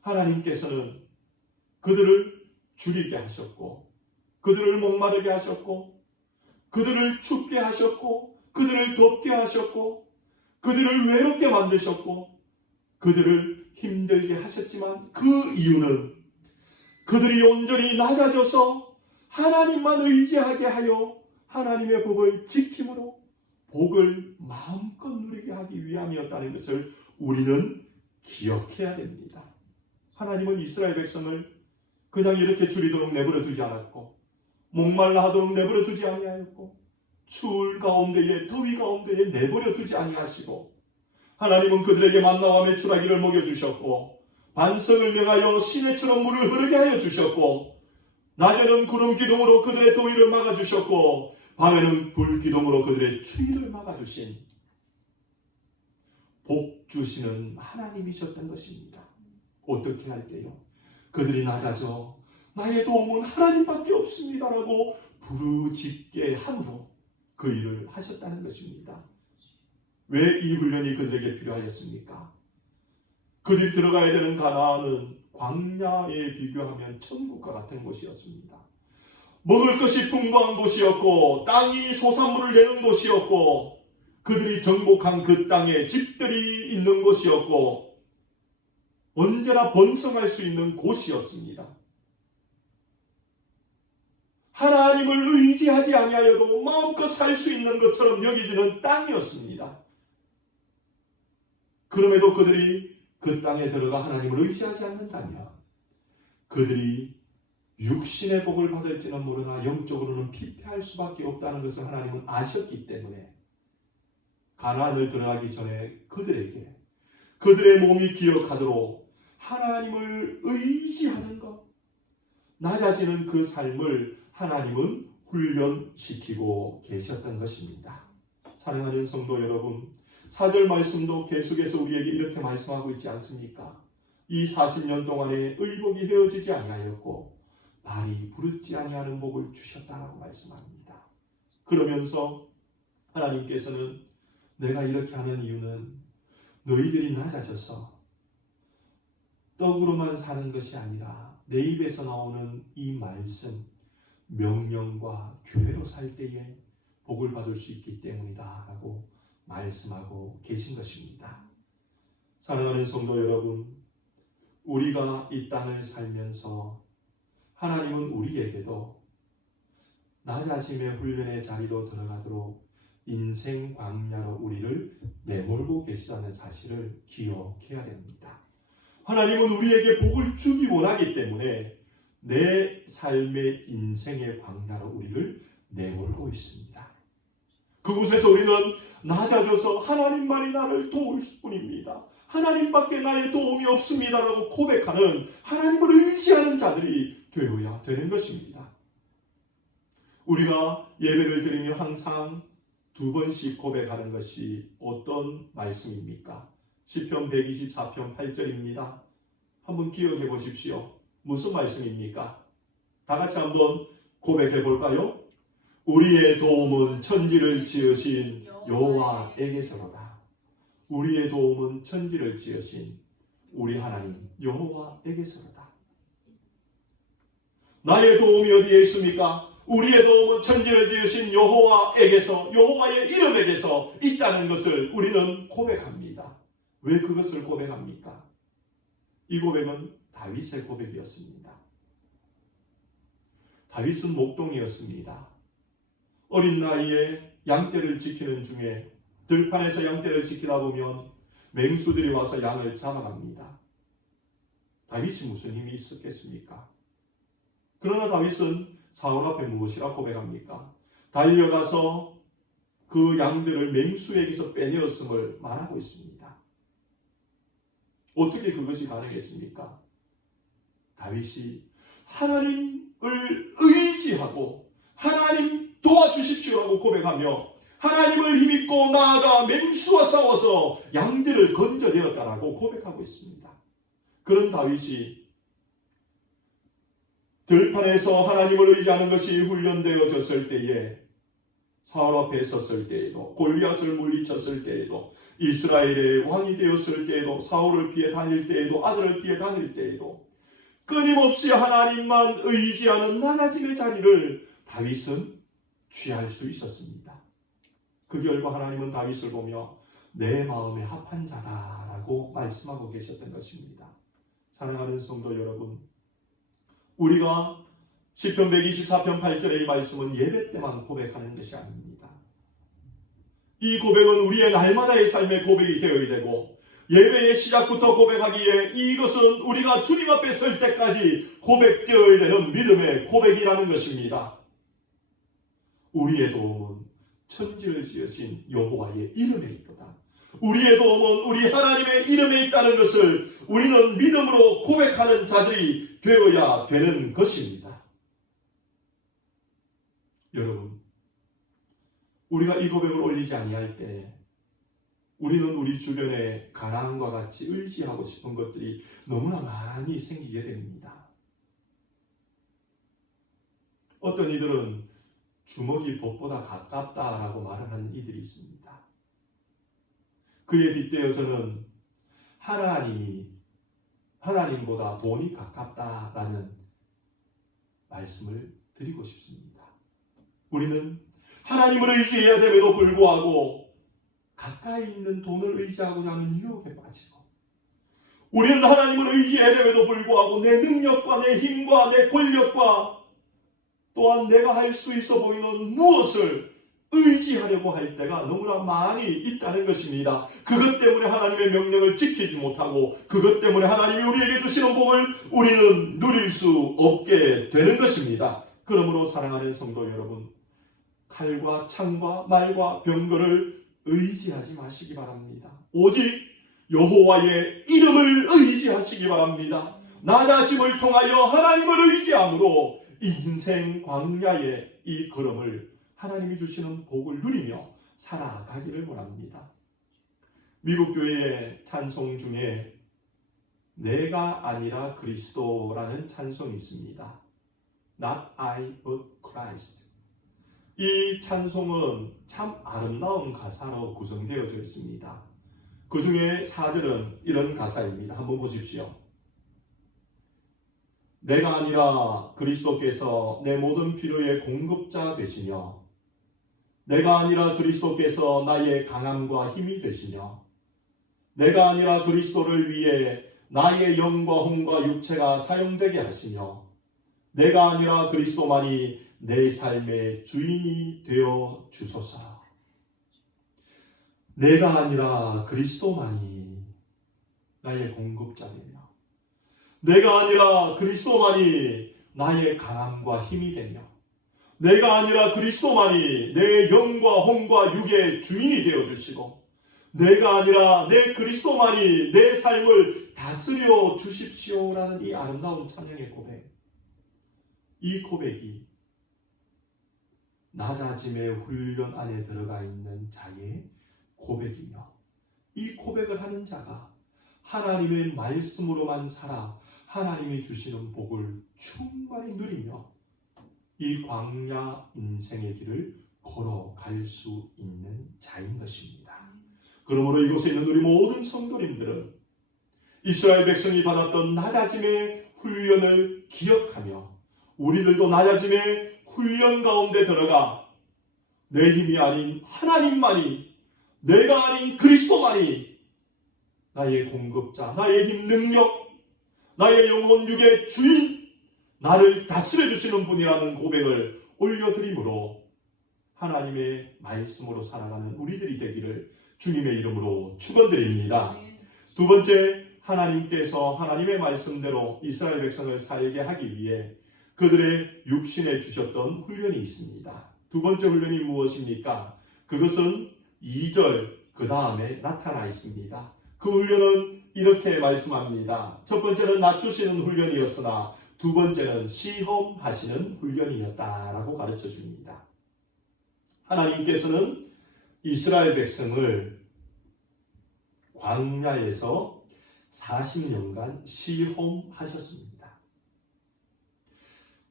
하나님께서는 그들을 줄이게 하셨고 그들을 목마르게 하셨고 그들을 춥게 하셨고 그들을 덥게 하셨고 그들을 외롭게 만드셨고 그들을 힘들게 하셨지만 그 이유는 그들이 온전히 낮아져서 하나님만 의지하게 하여 하나님의 법을 지킴으로 복을 마음껏 누리게 하기 위함이었다는 것을 우리는 기억해야 됩니다. 하나님은 이스라엘 백성을 그냥 이렇게 줄이도록 내버려 두지 않았고 목말라 하도록 내버려 두지 아니하였고 추울 가운데에 더위 가운데에 내버려 두지 아니하시고 하나님은 그들에게 만나와 메추라기를 먹여주셨고 반석을 명하여 시내처럼 물을 흐르게 하여 주셨고 낮에는 구름 기둥으로 그들의 더위를 막아주셨고 밤에는 불 기둥으로 그들의 추위를 막아주신 복 주시는 하나님이셨던 것입니다. 어떻게 할 때요? 그들이 낮아져 나의 도움은 하나님밖에 없습니다라고 부르짖게 함으로 그 일을 하셨다는 것입니다. 왜 이 훈련이 그들에게 필요하였습니까? 그들이 들어가야 되는 가나안은 광야에 비교하면 천국과 같은 곳이었습니다. 먹을 것이 풍부한 곳이었고 땅이 소산물을 내는 곳이었고 그들이 정복한 그 땅에 집들이 있는 곳이었고 언제나 번성할 수 있는 곳이었습니다. 하나님을 의지하지 아니하여도 마음껏 살 수 있는 것처럼 여겨지는 땅이었습니다. 그럼에도 그들이 그 땅에 들어가 하나님을 의지하지 않는다면 그들이 육신의 복을 받을지는 모르나 영적으로는 피폐할 수밖에 없다는 것을 하나님은 아셨기 때문에 가나안을 들어가기 전에 그들에게 그들의 몸이 기억하도록 하나님을 의지하는 것, 낮아지는 그 삶을 하나님은 훈련시키고 계셨던 것입니다. 사랑하는 성도 여러분, 4절 말씀도 계속해서 우리에게 이렇게 말씀하고 있지 않습니까? 이 40년 동안에 의복이 헤어지지 아니하였고 발이 부르지 아니하는 복을 주셨다라고 말씀합니다. 그러면서 하나님께서는 내가 이렇게 하는 이유는 너희들이 낮아져서 떡으로만 사는 것이 아니라 내 입에서 나오는 이 말씀, 명령과 규례로 살 때에 복을 받을 수 있기 때문이다 라고 말씀하고 계신 것입니다. 사랑하는 성도 여러분, 우리가 이 땅을 살면서 하나님은 우리에게도 낮아짐의 훈련의 자리로 들어가도록 인생 광야로 우리를 내몰고 계시다는 사실을 기억해야 됩니다. 하나님은 우리에게 복을 주기 원하기 때문에 내 삶의 인생의 광야로 우리를 내몰고 있습니다. 그곳에서 우리는 낮아져서 하나님만이 나를 도울 뿐입니다. 하나님밖에 나의 도움이 없습니다라고 고백하는, 하나님을 의지하는 자들이 되어야 되는 것입니다. 우리가 예배를 드리며 항상 2번씩 고백하는 것이 어떤 말씀입니까? 시편 124편 8절입니다. 한번 기억해 보십시오. 무슨 말씀입니까? 다 같이 한번 고백해 볼까요? 우리의 도움은 천지를 지으신 여호와에게서로다. 우리의 도움은 천지를 지으신 우리 하나님 여호와에게서로다. 나의 도움이 어디에 있습니까? 우리의 도움은 천지를 지으신 여호와에게서, 여호와의 이름에게서 있다는 것을 우리는 고백합니다. 왜 그것을 고백합니까? 이 고백은 다윗의 고백이었습니다. 다윗은 목동이었습니다. 어린 나이에 양떼를 지키는 중에 들판에서 양떼를 지키다 보면 맹수들이 와서 양을 잡아갑니다. 다윗이 무슨 힘이 있었겠습니까? 그러나 다윗은 사울 앞에 무엇이라 고백합니까? 달려가서 그 양들을 맹수에게서 빼내었음을 말하고 있습니다. 어떻게 그것이 가능했습니까? 다윗이 하나님을 의지하고 하나님 도와주십시오라고 고백하며 하나님을 힘입고 나아가 맹수와 싸워서 양들을 건져내었다라고 고백하고 있습니다. 그런 다윗이 들판에서 하나님을 의지하는 것이 훈련되어졌을 때에, 사울 앞에 섰을 때에도, 골리앗을 물리쳤을 때에도, 이스라엘의 왕이 되었을 때에도, 사울을 피해 다닐 때에도, 아들을 피해 다닐 때에도 끊임없이 하나님만 의지하는 낮아짐의 자리를 다윗은 취할 수 있었습니다. 그 결과 하나님은 다윗을 보며 내 마음에 합한 자다라고 말씀하고 계셨던 것입니다. 사랑하는 성도 여러분, 우리가 시편 124편 8절의 이 말씀은 예배 때만 고백하는 것이 아닙니다. 이 고백은 우리의 날마다의 삶의 고백이 되어야 되고, 예배의 시작부터 고백하기에 이것은 우리가 주님 앞에 설 때까지 고백되어야 되는 믿음의 고백이라는 것입니다. 우리의 도움은 천지를 지으신 여호와의 이름에 있도다. 우리의 도움은 우리 하나님의 이름에 있다는 것을 우리는 믿음으로 고백하는 자들이 되어야 되는 것입니다. 여러분, 우리가 이 고백을 올리지 아니할 때 우리는 우리 주변에 가나안과 같이 의지하고 싶은 것들이 너무나 많이 생기게 됩니다. 어떤 이들은 주먹이 법보다 가깝다라고 말을 하는 이들이 있습니다. 그에 빗대어 저는 하나님보다 돈이 가깝다라는 말씀을 드리고 싶습니다. 우리는 하나님을 의지해야 됨에도 불구하고 가까이 있는 돈을 의지하고자 하는 유혹에 빠지고, 우리는 하나님을 의지해야 됨에도 불구하고 내 능력과 내 힘과 내 권력과 또한 내가 할 수 있어 보이는 무엇을 의지하려고 할 때가 너무나 많이 있다는 것입니다. 그것 때문에 하나님의 명령을 지키지 못하고, 그것 때문에 하나님이 우리에게 주시는 복을 우리는 누릴 수 없게 되는 것입니다. 그러므로 사랑하는 성도 여러분, 칼과 창과 말과 병거를 의지하지 마시기 바랍니다. 오직 여호와의 이름을 의지하시기 바랍니다. 낮아짐을 통하여 하나님을 의지함으로 인생 광야의 이 걸음을 하나님이 주시는 복을 누리며 살아가기를 원합니다. 미국 교회의 찬송 중에 내가 아니라 그리스도라는 찬송이 있습니다. Not I but Christ. 이 찬송은 참 아름다운 가사로 구성되어져 있습니다. 그 중에 4절은 이런 가사입니다. 한번 보십시오. 내가 아니라 그리스도께서 내 모든 필요의 공급자 되시며 내가 아니라 그리스도께서 나의 강함과 힘이 되시며 내가 아니라 그리스도를 위해 나의 영과 혼과 육체가 사용되게 하시며 내가 아니라 그리스도만이 내 삶의 주인이 되어 주소서. 내가 아니라 그리스도만이 나의 공급자되며 내가 아니라 그리스도만이 나의 강함과 힘이 되며 내가 아니라 그리스도만이 내 영과 혼과 육의 주인이 되어 주시고 내가 아니라 내 그리스도만이 내 삶을 다스려 주십시오라는 이 아름다운 찬양의 고백. 이 고백이 낮아짐의 훈련 안에 들어가 있는 자의 고백이며 이 고백을 하는 자가 하나님의 말씀으로만 살아 하나님이 주시는 복을 충만히 누리며 이 광야 인생의 길을 걸어갈 수 있는 자인 것입니다. 그러므로 이곳에 있는 우리 모든 성도님들은 이스라엘 백성이 받았던 낮아짐의 훈련을 기억하며 우리들도 낮아짐의 훈련 가운데 들어가 내 힘이 아닌 하나님만이 내가 아닌 그리스도만이 나의 공급자, 나의 힘 능력, 나의 영혼 육의 주인, 나를 다스려 주시는 분이라는 고백을 올려드림으로 하나님의 말씀으로 살아가는 우리들이 되기를 주님의 이름으로 축원드립니다. 두 번째, 하나님께서 하나님의 말씀대로 이스라엘 백성을 살게 하기 위해 그들의 육신에 주셨던 훈련이 있습니다. 두 번째 훈련이 무엇입니까? 그것은 2절 그 다음에 나타나 있습니다. 그 훈련은 이렇게 말씀합니다. 첫 번째는 낮추시는 훈련이었으나 두 번째는 시험하시는 훈련이었다라고 가르쳐 줍니다. 하나님께서는 이스라엘 백성을 광야에서 40년간 시험하셨습니다.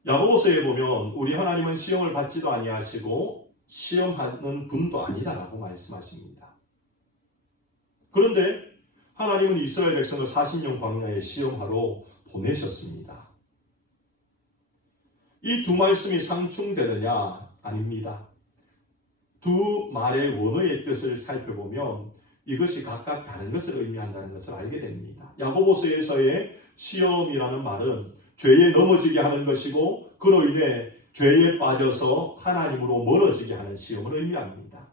야고보서에 보면 우리 하나님은 시험을 받지도 아니하시고 시험하는 분도 아니다라고 말씀하십니다. 그런데 하나님은 이스라엘 백성을 40년 광야에 시험하러 보내셨습니다. 이 두 말씀이 상충되느냐? 아닙니다. 두 말의 원어의 뜻을 살펴보면 이것이 각각 다른 것을 의미한다는 것을 알게 됩니다. 야고보서에서의 시험이라는 말은 죄에 넘어지게 하는 것이고 그로 인해 죄에 빠져서 하나님으로 멀어지게 하는 시험을 의미합니다.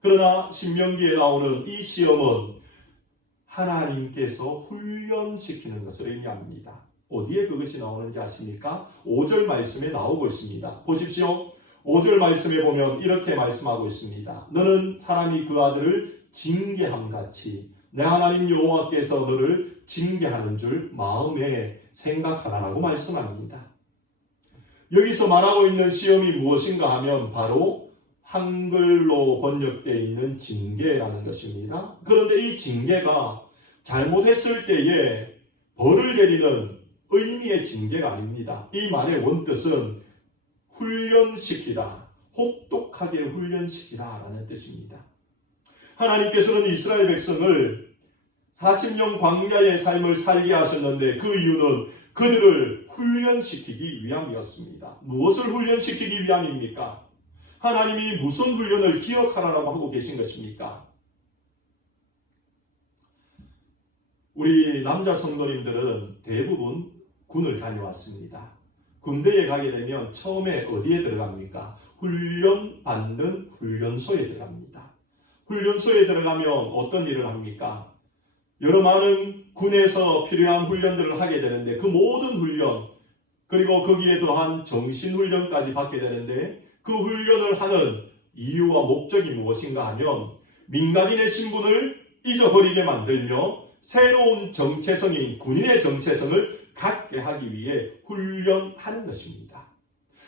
그러나 신명기에 나오는 이 시험은 하나님께서 훈련시키는 것을 의미합니다. 어디에 그것이 나오는지 아십니까? 5절 말씀에 나오고 있습니다. 보십시오. 5절 말씀에 보면 이렇게 말씀하고 있습니다. 너는 사람이 그 아들을 징계함같이 내 하나님 여호와께서 너를 징계하는 줄 마음에 생각하라라고 말씀합니다. 여기서 말하고 있는 시험이 무엇인가 하면 바로 한글로 번역되어 있는 징계라는 것입니다. 그런데 이 징계가 잘못했을 때에 벌을 내리는 의미의 징계가 아닙니다. 이 말의 원뜻은 훈련시키다, 혹독하게 훈련시키다 라는 뜻입니다. 하나님께서는 이스라엘 백성을 40년 광야의 삶을 살게 하셨는데 그 이유는 그들을 훈련시키기 위함이었습니다. 무엇을 훈련시키기 위함입니까? 하나님이 무슨 훈련을 기억하라고 하고 계신 것입니까? 우리 남자 성도님들은 대부분 군을 다녀왔습니다. 군대에 가게 되면 처음에 어디에 들어갑니까? 훈련받는 훈련소에 들어갑니다. 훈련소에 들어가면 어떤 일을 합니까? 여러 많은 군에서 필요한 훈련들을 하게 되는데 그 모든 훈련 그리고 거기에 더한 정신훈련까지 받게 되는데 그 훈련을 하는 이유와 목적이 무엇인가 하면 민간인의 신분을 잊어버리게 만들며 새로운 정체성인 군인의 정체성을 갖게 하기 위해 훈련하는 것입니다.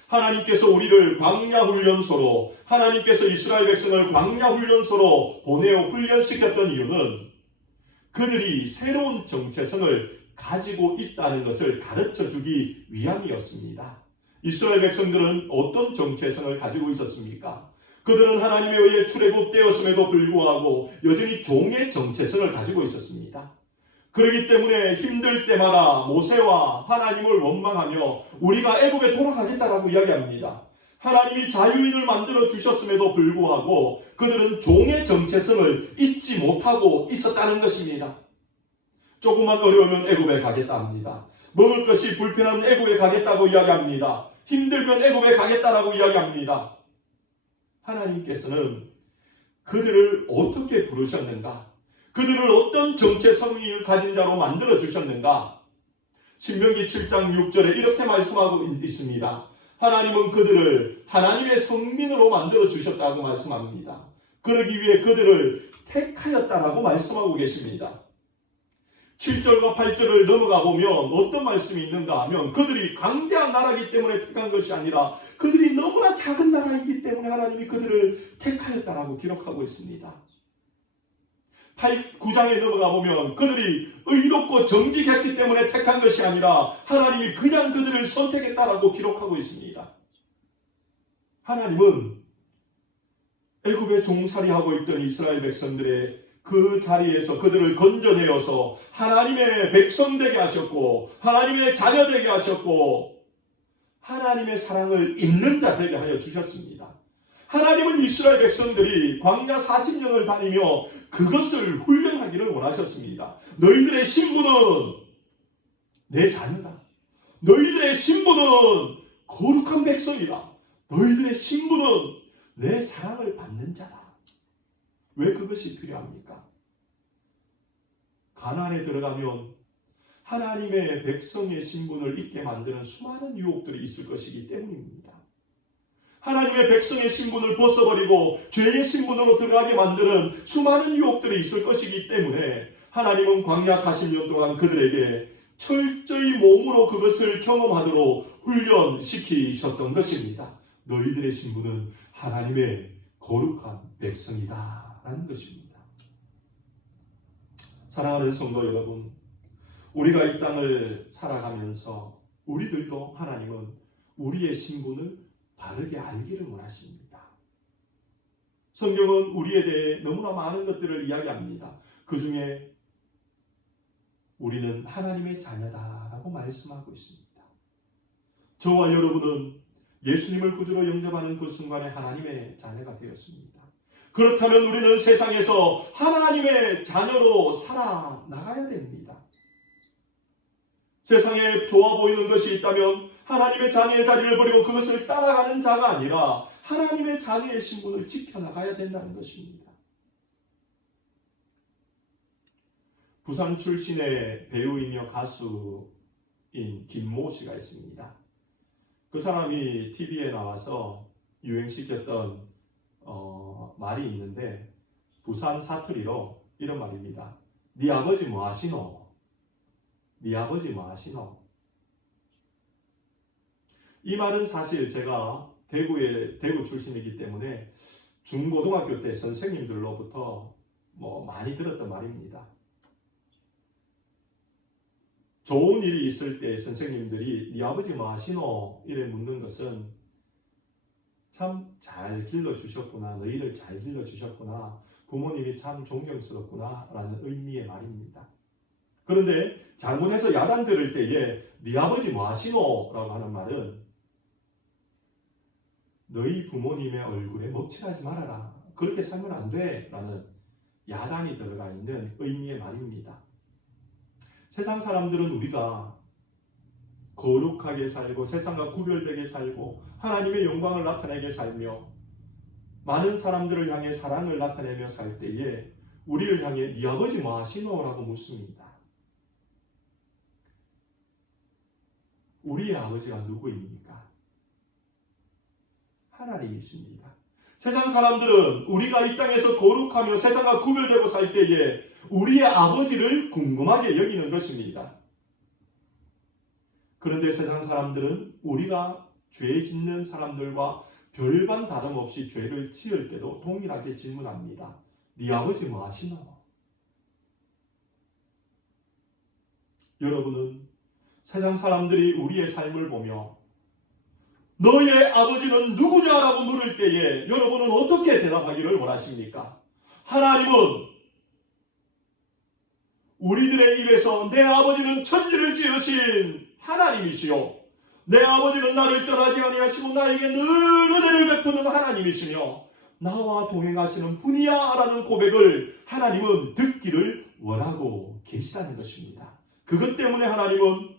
하나님께서 우리를 광야훈련소로 하나님께서 이스라엘 백성을 광야훈련소로 보내어 훈련시켰던 이유는 그들이 새로운 정체성을 가지고 있다는 것을 가르쳐주기 위함이었습니다. 이스라엘 백성들은 어떤 정체성을 가지고 있었습니까? 그들은 하나님에 의해 출애굽되었음에도 불구하고 여전히 종의 정체성을 가지고 있었습니다. 그렇기 때문에 힘들 때마다 모세와 하나님을 원망하며 우리가 애굽에 돌아가겠다라고 이야기합니다. 하나님이 자유인을 만들어 주셨음에도 불구하고 그들은 종의 정체성을 잊지 못하고 있었다는 것입니다. 조금만 어려우면 애굽에 가겠다 합니다. 먹을 것이 불편하면 애굽에 가겠다고 이야기합니다. 힘들면 애굽에 가겠다라고 이야기합니다. 하나님께서는 그들을 어떻게 부르셨는가? 그들을 어떤 정체성을 가진 자로 만들어 주셨는가? 신명기 7장 6절에 이렇게 말씀하고 있습니다. 하나님은 그들을 하나님의 성민으로 만들어 주셨다고 말씀합니다. 그러기 위해 그들을 택하였다라고 말씀하고 계십니다. 7절과 8절을 넘어가 보면 어떤 말씀이 있는가 하면 그들이 강대한 나라이기 때문에 택한 것이 아니라 그들이 너무나 작은 나라이기 때문에 하나님이 그들을 택하였다라고 기록하고 있습니다. 9장에 넘어가 보면 그들이 의롭고 정직했기 때문에 택한 것이 아니라 하나님이 그냥 그들을 선택했다라고 기록하고 있습니다. 하나님은 애굽에 종살이하고 있던 이스라엘 백성들의 그 자리에서 그들을 건져내어서 하나님의 백성 되게 하셨고 하나님의 자녀 되게 하셨고 하나님의 사랑을 입는 자 되게 하여 주셨습니다. 하나님은 이스라엘 백성들이 광야 40년을 다니며 그것을 훈련하기를 원하셨습니다. 너희들의 신분은 내 자녀다. 너희들의 신분은 거룩한 백성이다. 너희들의 신분은 내 사랑을 받는 자다. 왜 그것이 필요합니까? 가나안에 들어가면 하나님의 백성의 신분을 잊게 만드는 수많은 유혹들이 있을 것이기 때문입니다. 하나님의 백성의 신분을 벗어버리고 죄의 신분으로 들어가게 만드는 수많은 유혹들이 있을 것이기 때문에 하나님은 광야 40년 동안 그들에게 철저히 몸으로 그것을 경험하도록 훈련시키셨던 것입니다. 너희들의 신분은 하나님의 거룩한 백성이다 라는 것입니다. 사랑하는 성도 여러분, 우리가 이 땅을 살아가면서 우리들도 하나님은 우리의 신분을 바르게 알기를 원하십니다. 성경은 우리에 대해 너무나 많은 것들을 이야기합니다. 그 중에 우리는 하나님의 자녀다라고 말씀하고 있습니다. 저와 여러분은 예수님을 구주로 영접하는 그 순간에 하나님의 자녀가 되었습니다. 그렇다면 우리는 세상에서 하나님의 자녀로 살아나가야 됩니다. 세상에 좋아 보이는 것이 있다면 하나님의 자녀의 자리를 버리고 그것을 따라가는 자가 아니라 하나님의 자녀의 신분을 지켜나가야 된다는 것입니다. 부산 출신의 배우이며 가수인 김모 씨가 있습니다. 그 사람이 TV에 나와서 유행시켰던 말이 있는데 부산 사투리로 이런 말입니다. 네 아버지 뭐 하시노? 네 아버지 뭐 하시노? 이 말은 사실 제가 대구 출신이기 때문에 중고등학교 때 선생님들로부터 많이 들었던 말입니다. 좋은 일이 있을 때 선생님들이 네 아버지 뭐 하시노? 이래 묻는 것은 참 잘 길러주셨구나, 너희를 잘 길러주셨구나, 부모님이 참 존경스럽구나 라는 의미의 말입니다. 그런데 잘못해서 야단 들을 때에 네 아버지 뭐 하시노? 라고 하는 말은 너희 부모님의 얼굴에 먹칠하지 말아라, 그렇게 살면 안 돼 라는 야단이 들어가 있는 의미의 말입니다. 세상 사람들은 우리가 거룩하게 살고 세상과 구별되게 살고 하나님의 영광을 나타내게 살며 많은 사람들을 향해 사랑을 나타내며 살 때에 우리를 향해 네 아버지 뭐 하시노? 라고 묻습니다. 우리의 아버지가 누구입니까? 하나님이십니다. 세상 사람들은 우리가 이 땅에서 거룩하며 세상과 구별되고 살 때에 우리의 아버지를 궁금하게 여기는 것입니다. 그런데 세상 사람들은 우리가 죄 짓는 사람들과 별반 다름없이 죄를 지을 때도 동일하게 질문합니다. 네 아버지 뭐 하시노? 여러분은 세상 사람들이 우리의 삶을 보며 너의 아버지는 누구냐라고 물을 때에 여러분은 어떻게 대답하기를 원하십니까? 하나님은 우리들의 입에서 내 아버지는 천지를 지으신 하나님이시요 내 아버지는 나를 떠나지 아니하시고 나에게 늘 은혜를 베푸는 하나님이시며 나와 동행하시는 분이야 라는 고백을 하나님은 듣기를 원하고 계시다는 것입니다. 그것 때문에 하나님은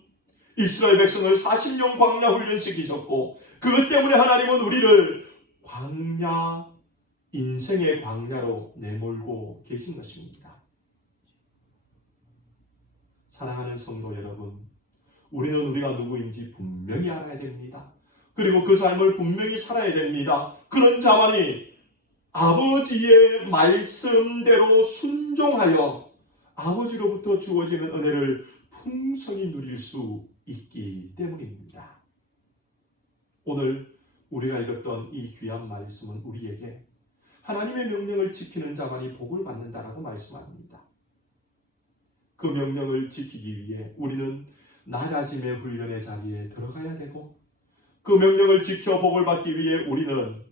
이스라엘 백성을 40년 광야 훈련시키셨고 그것 때문에 하나님은 우리를 광야, 인생의 광야로 내몰고 계신 것입니다. 사랑하는 성도 여러분, 우리는 우리가 누구인지 분명히 알아야 됩니다. 그리고 그 삶을 분명히 살아야 됩니다. 그런 자만이 아버지의 말씀대로 순종하여 아버지로부터 주어지는 은혜를 풍성히 누릴 수 있기 때문입니다. 오늘 우리가 읽었던 이 귀한 말씀은 우리에게 하나님의 명령을 지키는 자만이 복을 받는다라고 말씀합니다. 그 명령을 지키기 위해 우리는 낮아짐의 훈련의 자리에 들어가야 되고 그 명령을 지켜 복을 받기 위해 우리는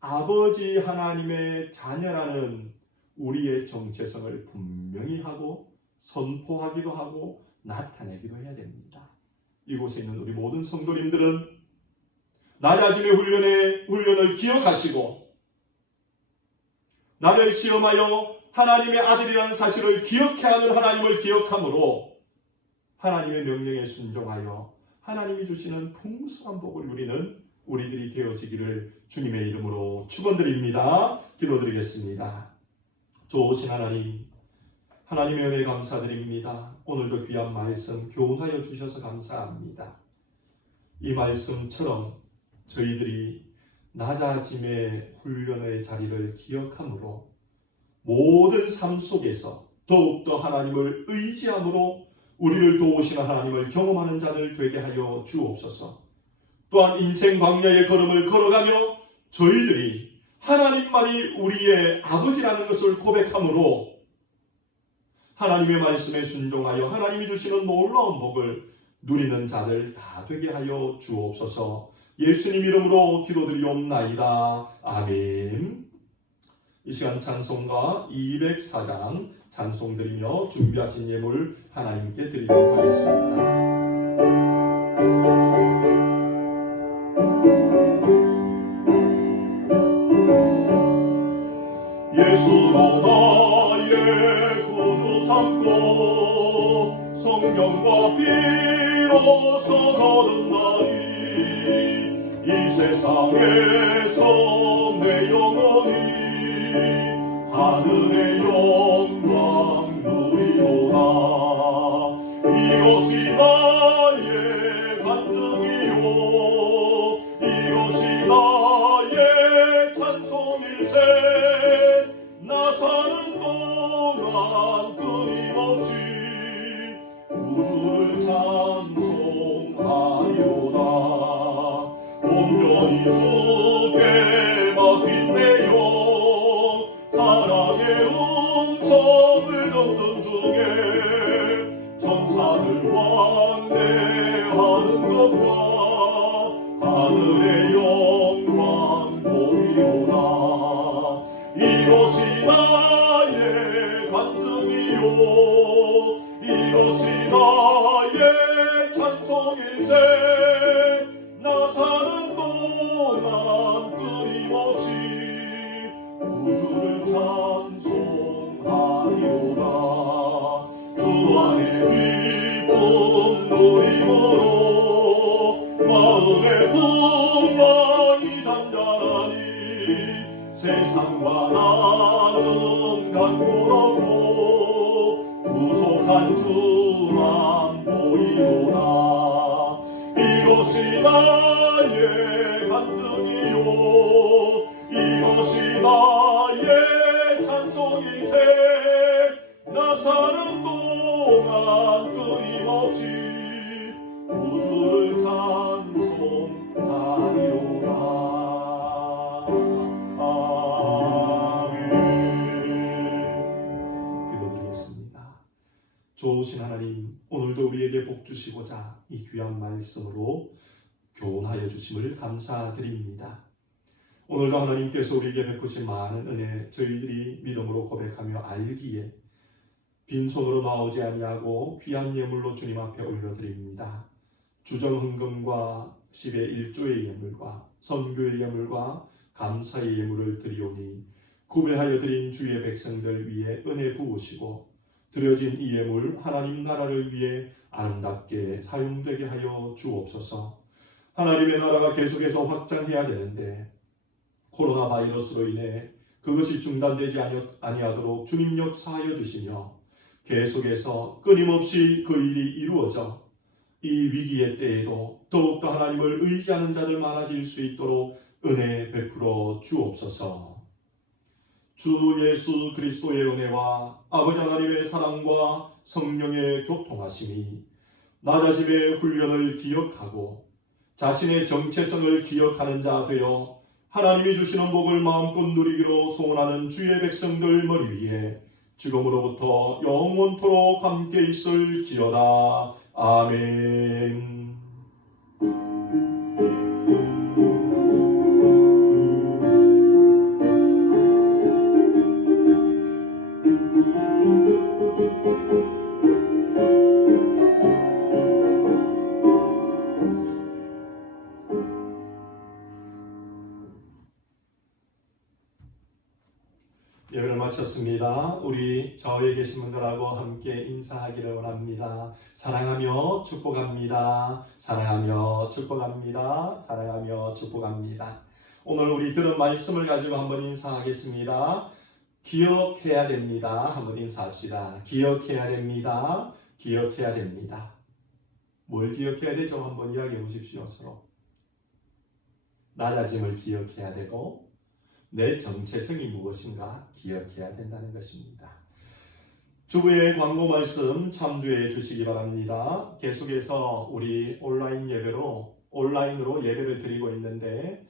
아버지 하나님의 자녀라는 우리의 정체성을 분명히 하고 선포하기도 하고 나타내기도 해야 됩니다. 이곳에 있는 우리 모든 성도님들은 낮아짐의 훈련을 기억하시고 나를 시험하여 하나님의 아들이라는 사실을 기억해야 하는 하나님을 기억함으로 하나님의 명령에 순종하여 하나님이 주시는 풍성한 복을 누리는 우리들이 되어지기를 주님의 이름으로 축원드립니다. 기도드리겠습니다. 좋으신 하나님, 하나님의 은혜 감사드립니다. 오늘도 귀한 말씀 교훈하여 주셔서 감사합니다. 이 말씀처럼 저희들이 낮아짐의 훈련의 자리를 기억함으로 모든 삶 속에서 더욱더 하나님을 의지함으로 우리를 도우시는 하나님을 경험하는 자들 되게 하여 주옵소서. 또한 인생 광야의 걸음을 걸어가며 저희들이 하나님만이 우리의 아버지라는 것을 고백함으로 하나님의 말씀에 순종하여 하나님이 주시는 놀라운 복을 누리는 자들 다 되게 하여 주옵소서. 예수님 이름으로 기도드리옵나이다. 아멘. 이 시간 찬송가 204장 찬송드리며 준비하신 예물 하나님께 드리도록 하겠습니다. 예수로 나의 구주 삼고 성령과 비로소 거듭나니 이 세상에서 내 영혼이 하늘의 영광 누리도다. 이것이 나의 간증이요 이것이 나의 찬송일세. 나 사는 동안 끊임없이 구주를 찬송하리로다. 온전히 주께 맡긴 내 영 사랑의 음성을 듣는 중에 천사들 왕래하는 것과 하늘의 영광 보이로다. 이것이 나의 간증이요 이것이 나의 찬송일세. 나 사는 동안 끊임없이 구주를 찬송하리로다. 주 안에 기쁨 누림으로 마음의 풍랑이 잔잔하니 세상과 나는 간곳 없고 구속한 주만 보이도다. 이것이 나의 간증이요 이것이 나의 찬송일세. 나 사는 동안 끊임없이 구주를 찬송하리로다. 좋으신 하나님, 오늘도 우리에게 복 주시고자 이 귀한 말씀으로 교훈하여 주심을 감사드립니다. 오늘도 하나님께서 우리에게 베푸신 많은 은혜 저희들이 믿음으로 고백하며 알기에 빈손으로 나오지 아니하고 귀한 예물로 주님 앞에 올려드립니다. 주정헌금과 10의 1조의 예물과 선교의 예물과 감사의 예물을 드리오니 구매하여 드린 주의 백성들 위에 은혜 부으시고 드려진 이 예물 하나님 나라를 위해 아름답게 사용되게 하여 주옵소서. 하나님의 나라가 계속해서 확장해야 되는데 코로나 바이러스로 인해 그것이 중단되지 아니하도록 주님 역사하여 주시며 계속해서 끊임없이 그 일이 이루어져 이 위기의 때에도 더욱더 하나님을 의지하는 자들 많아질 수 있도록 은혜 베풀어 주옵소서. 주 예수 그리스도의 은혜와 아버지 하나님의 사랑과 성령의 교통하심이 낮아짐의 훈련을 기억하고 자신의 정체성을 기억하는 자 되어 하나님이 주시는 복을 마음껏 누리기로 소원하는 주의 백성들 머리 위에 지금으로부터 영원토록 함께 있을지어다. 아멘. 예배를 마쳤습니다. 우리 좌우에 계신 분들하고 함께 인사하기를 원합니다. 사랑하며 축복합니다. 사랑하며 축복합니다. 사랑하며 축복합니다. 오늘 우리 들은 말씀을 가지고 한번 인사하겠습니다. 기억해야 됩니다. 한번 인사합시다. 기억해야 됩니다. 기억해야 됩니다. 뭘 기억해야 되죠? 한번 이야기해 보십시오. 서로. 낮아짐을 기억해야 되고 내 정체성이 무엇인가 기억해야 된다는 것입니다. 주부의 광고 말씀 참조해 주시기 바랍니다. 계속해서 우리 온라인으로 예배를 드리고 있는데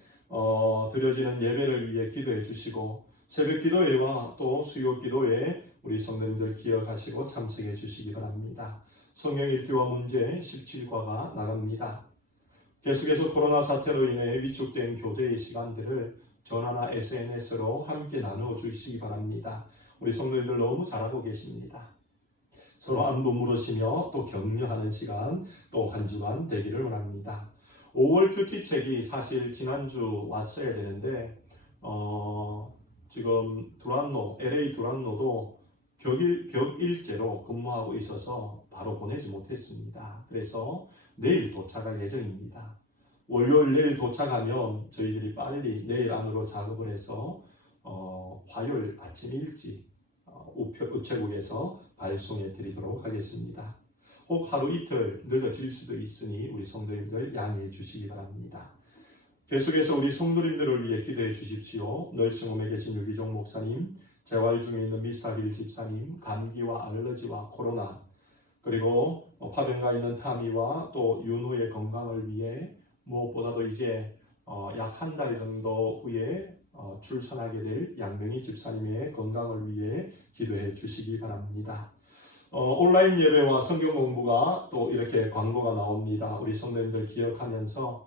드려지는 예배를 위해 기도해 주시고 새벽 기도회와 또 수요 기도회 우리 성도님들 기억하시고 참석해 주시기 바랍니다. 성령 읽기와 문제 17과가 나갑니다. 계속해서 코로나 사태로 인해 위축된 교제의 시간들을 전화나 SNS로 함께 나누어 주시기 바랍니다. 우리 성도님들 너무 잘하고 계십니다. 서로 안부 물으시며 또 격려하는 시간 또 한 주간 되기를 원합니다. 5월 큐티책이 사실 지난주 왔어야 되는데 지금 LA 두란노도 격일제로 근무하고 있어서 바로 보내지 못했습니다. 그래서 내일 도착할 예정입니다. 월요일 내일 도착하면 저희들이 빨리 내일 안으로 작업을 해서 화요일 아침 일찍 우체국에서 발송해 드리도록 하겠습니다. 혹 하루 이틀 늦어질 수도 있으니 우리 성도님들 양해해 주시기 바랍니다. 계속해서 우리 성도님들을 위해 기도해 주십시오. 널싱홈에 계신 유기종 목사님, 재활 중에 있는 미스타빌 집사님, 감기와 알러지와 코로나 그리고 화병가 있는 타미와 또 윤호의 건강을 위해 무엇보다도 이제 약 한 달 정도 후에 출산하게 될 양명희 집사님의 건강을 위해 기도해 주시기 바랍니다. 온라인 예배와 성경 공부가 또 이렇게 광고가 나옵니다. 우리 성도님들 기억하면서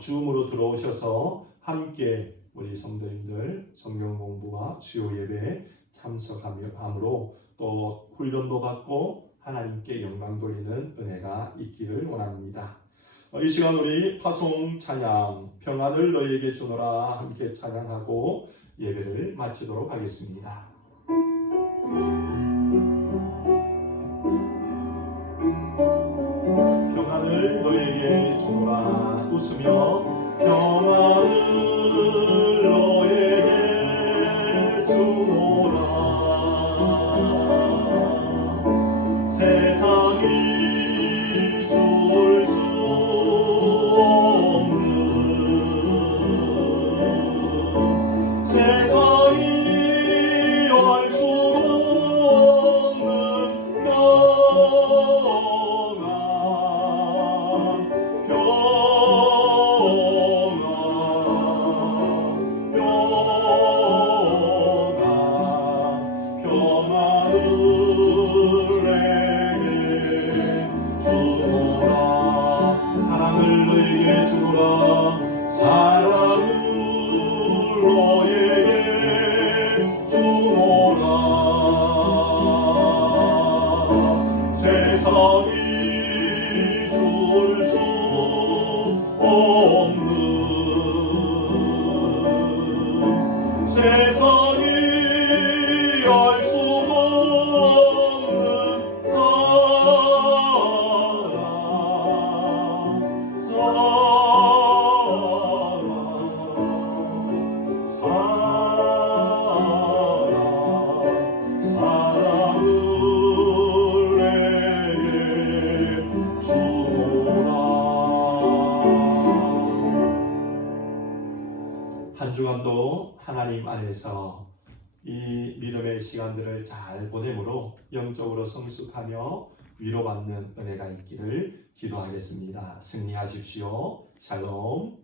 줌으로 들어오셔서 함께 우리 성도님들 성경 공부와 수요 예배에 참석함으로 또 훈련도 받고 하나님께 영광 돌리는 은혜가 있기를 원합니다. 이 시간 우리 파송 찬양 평안을 너희에게 주노라 함께 찬양하고 예배를 마치도록 하겠습니다. 평안을 너희에게 주노라 웃으며 평안을 너희에게 주노라 세상이 한 주간도 하나님 안에서 이 믿음의 시간들을 잘 보내므로 영적으로 성숙하며 위로받는 은혜가 있기를 기도하겠습니다. 승리하십시오. 샬롬.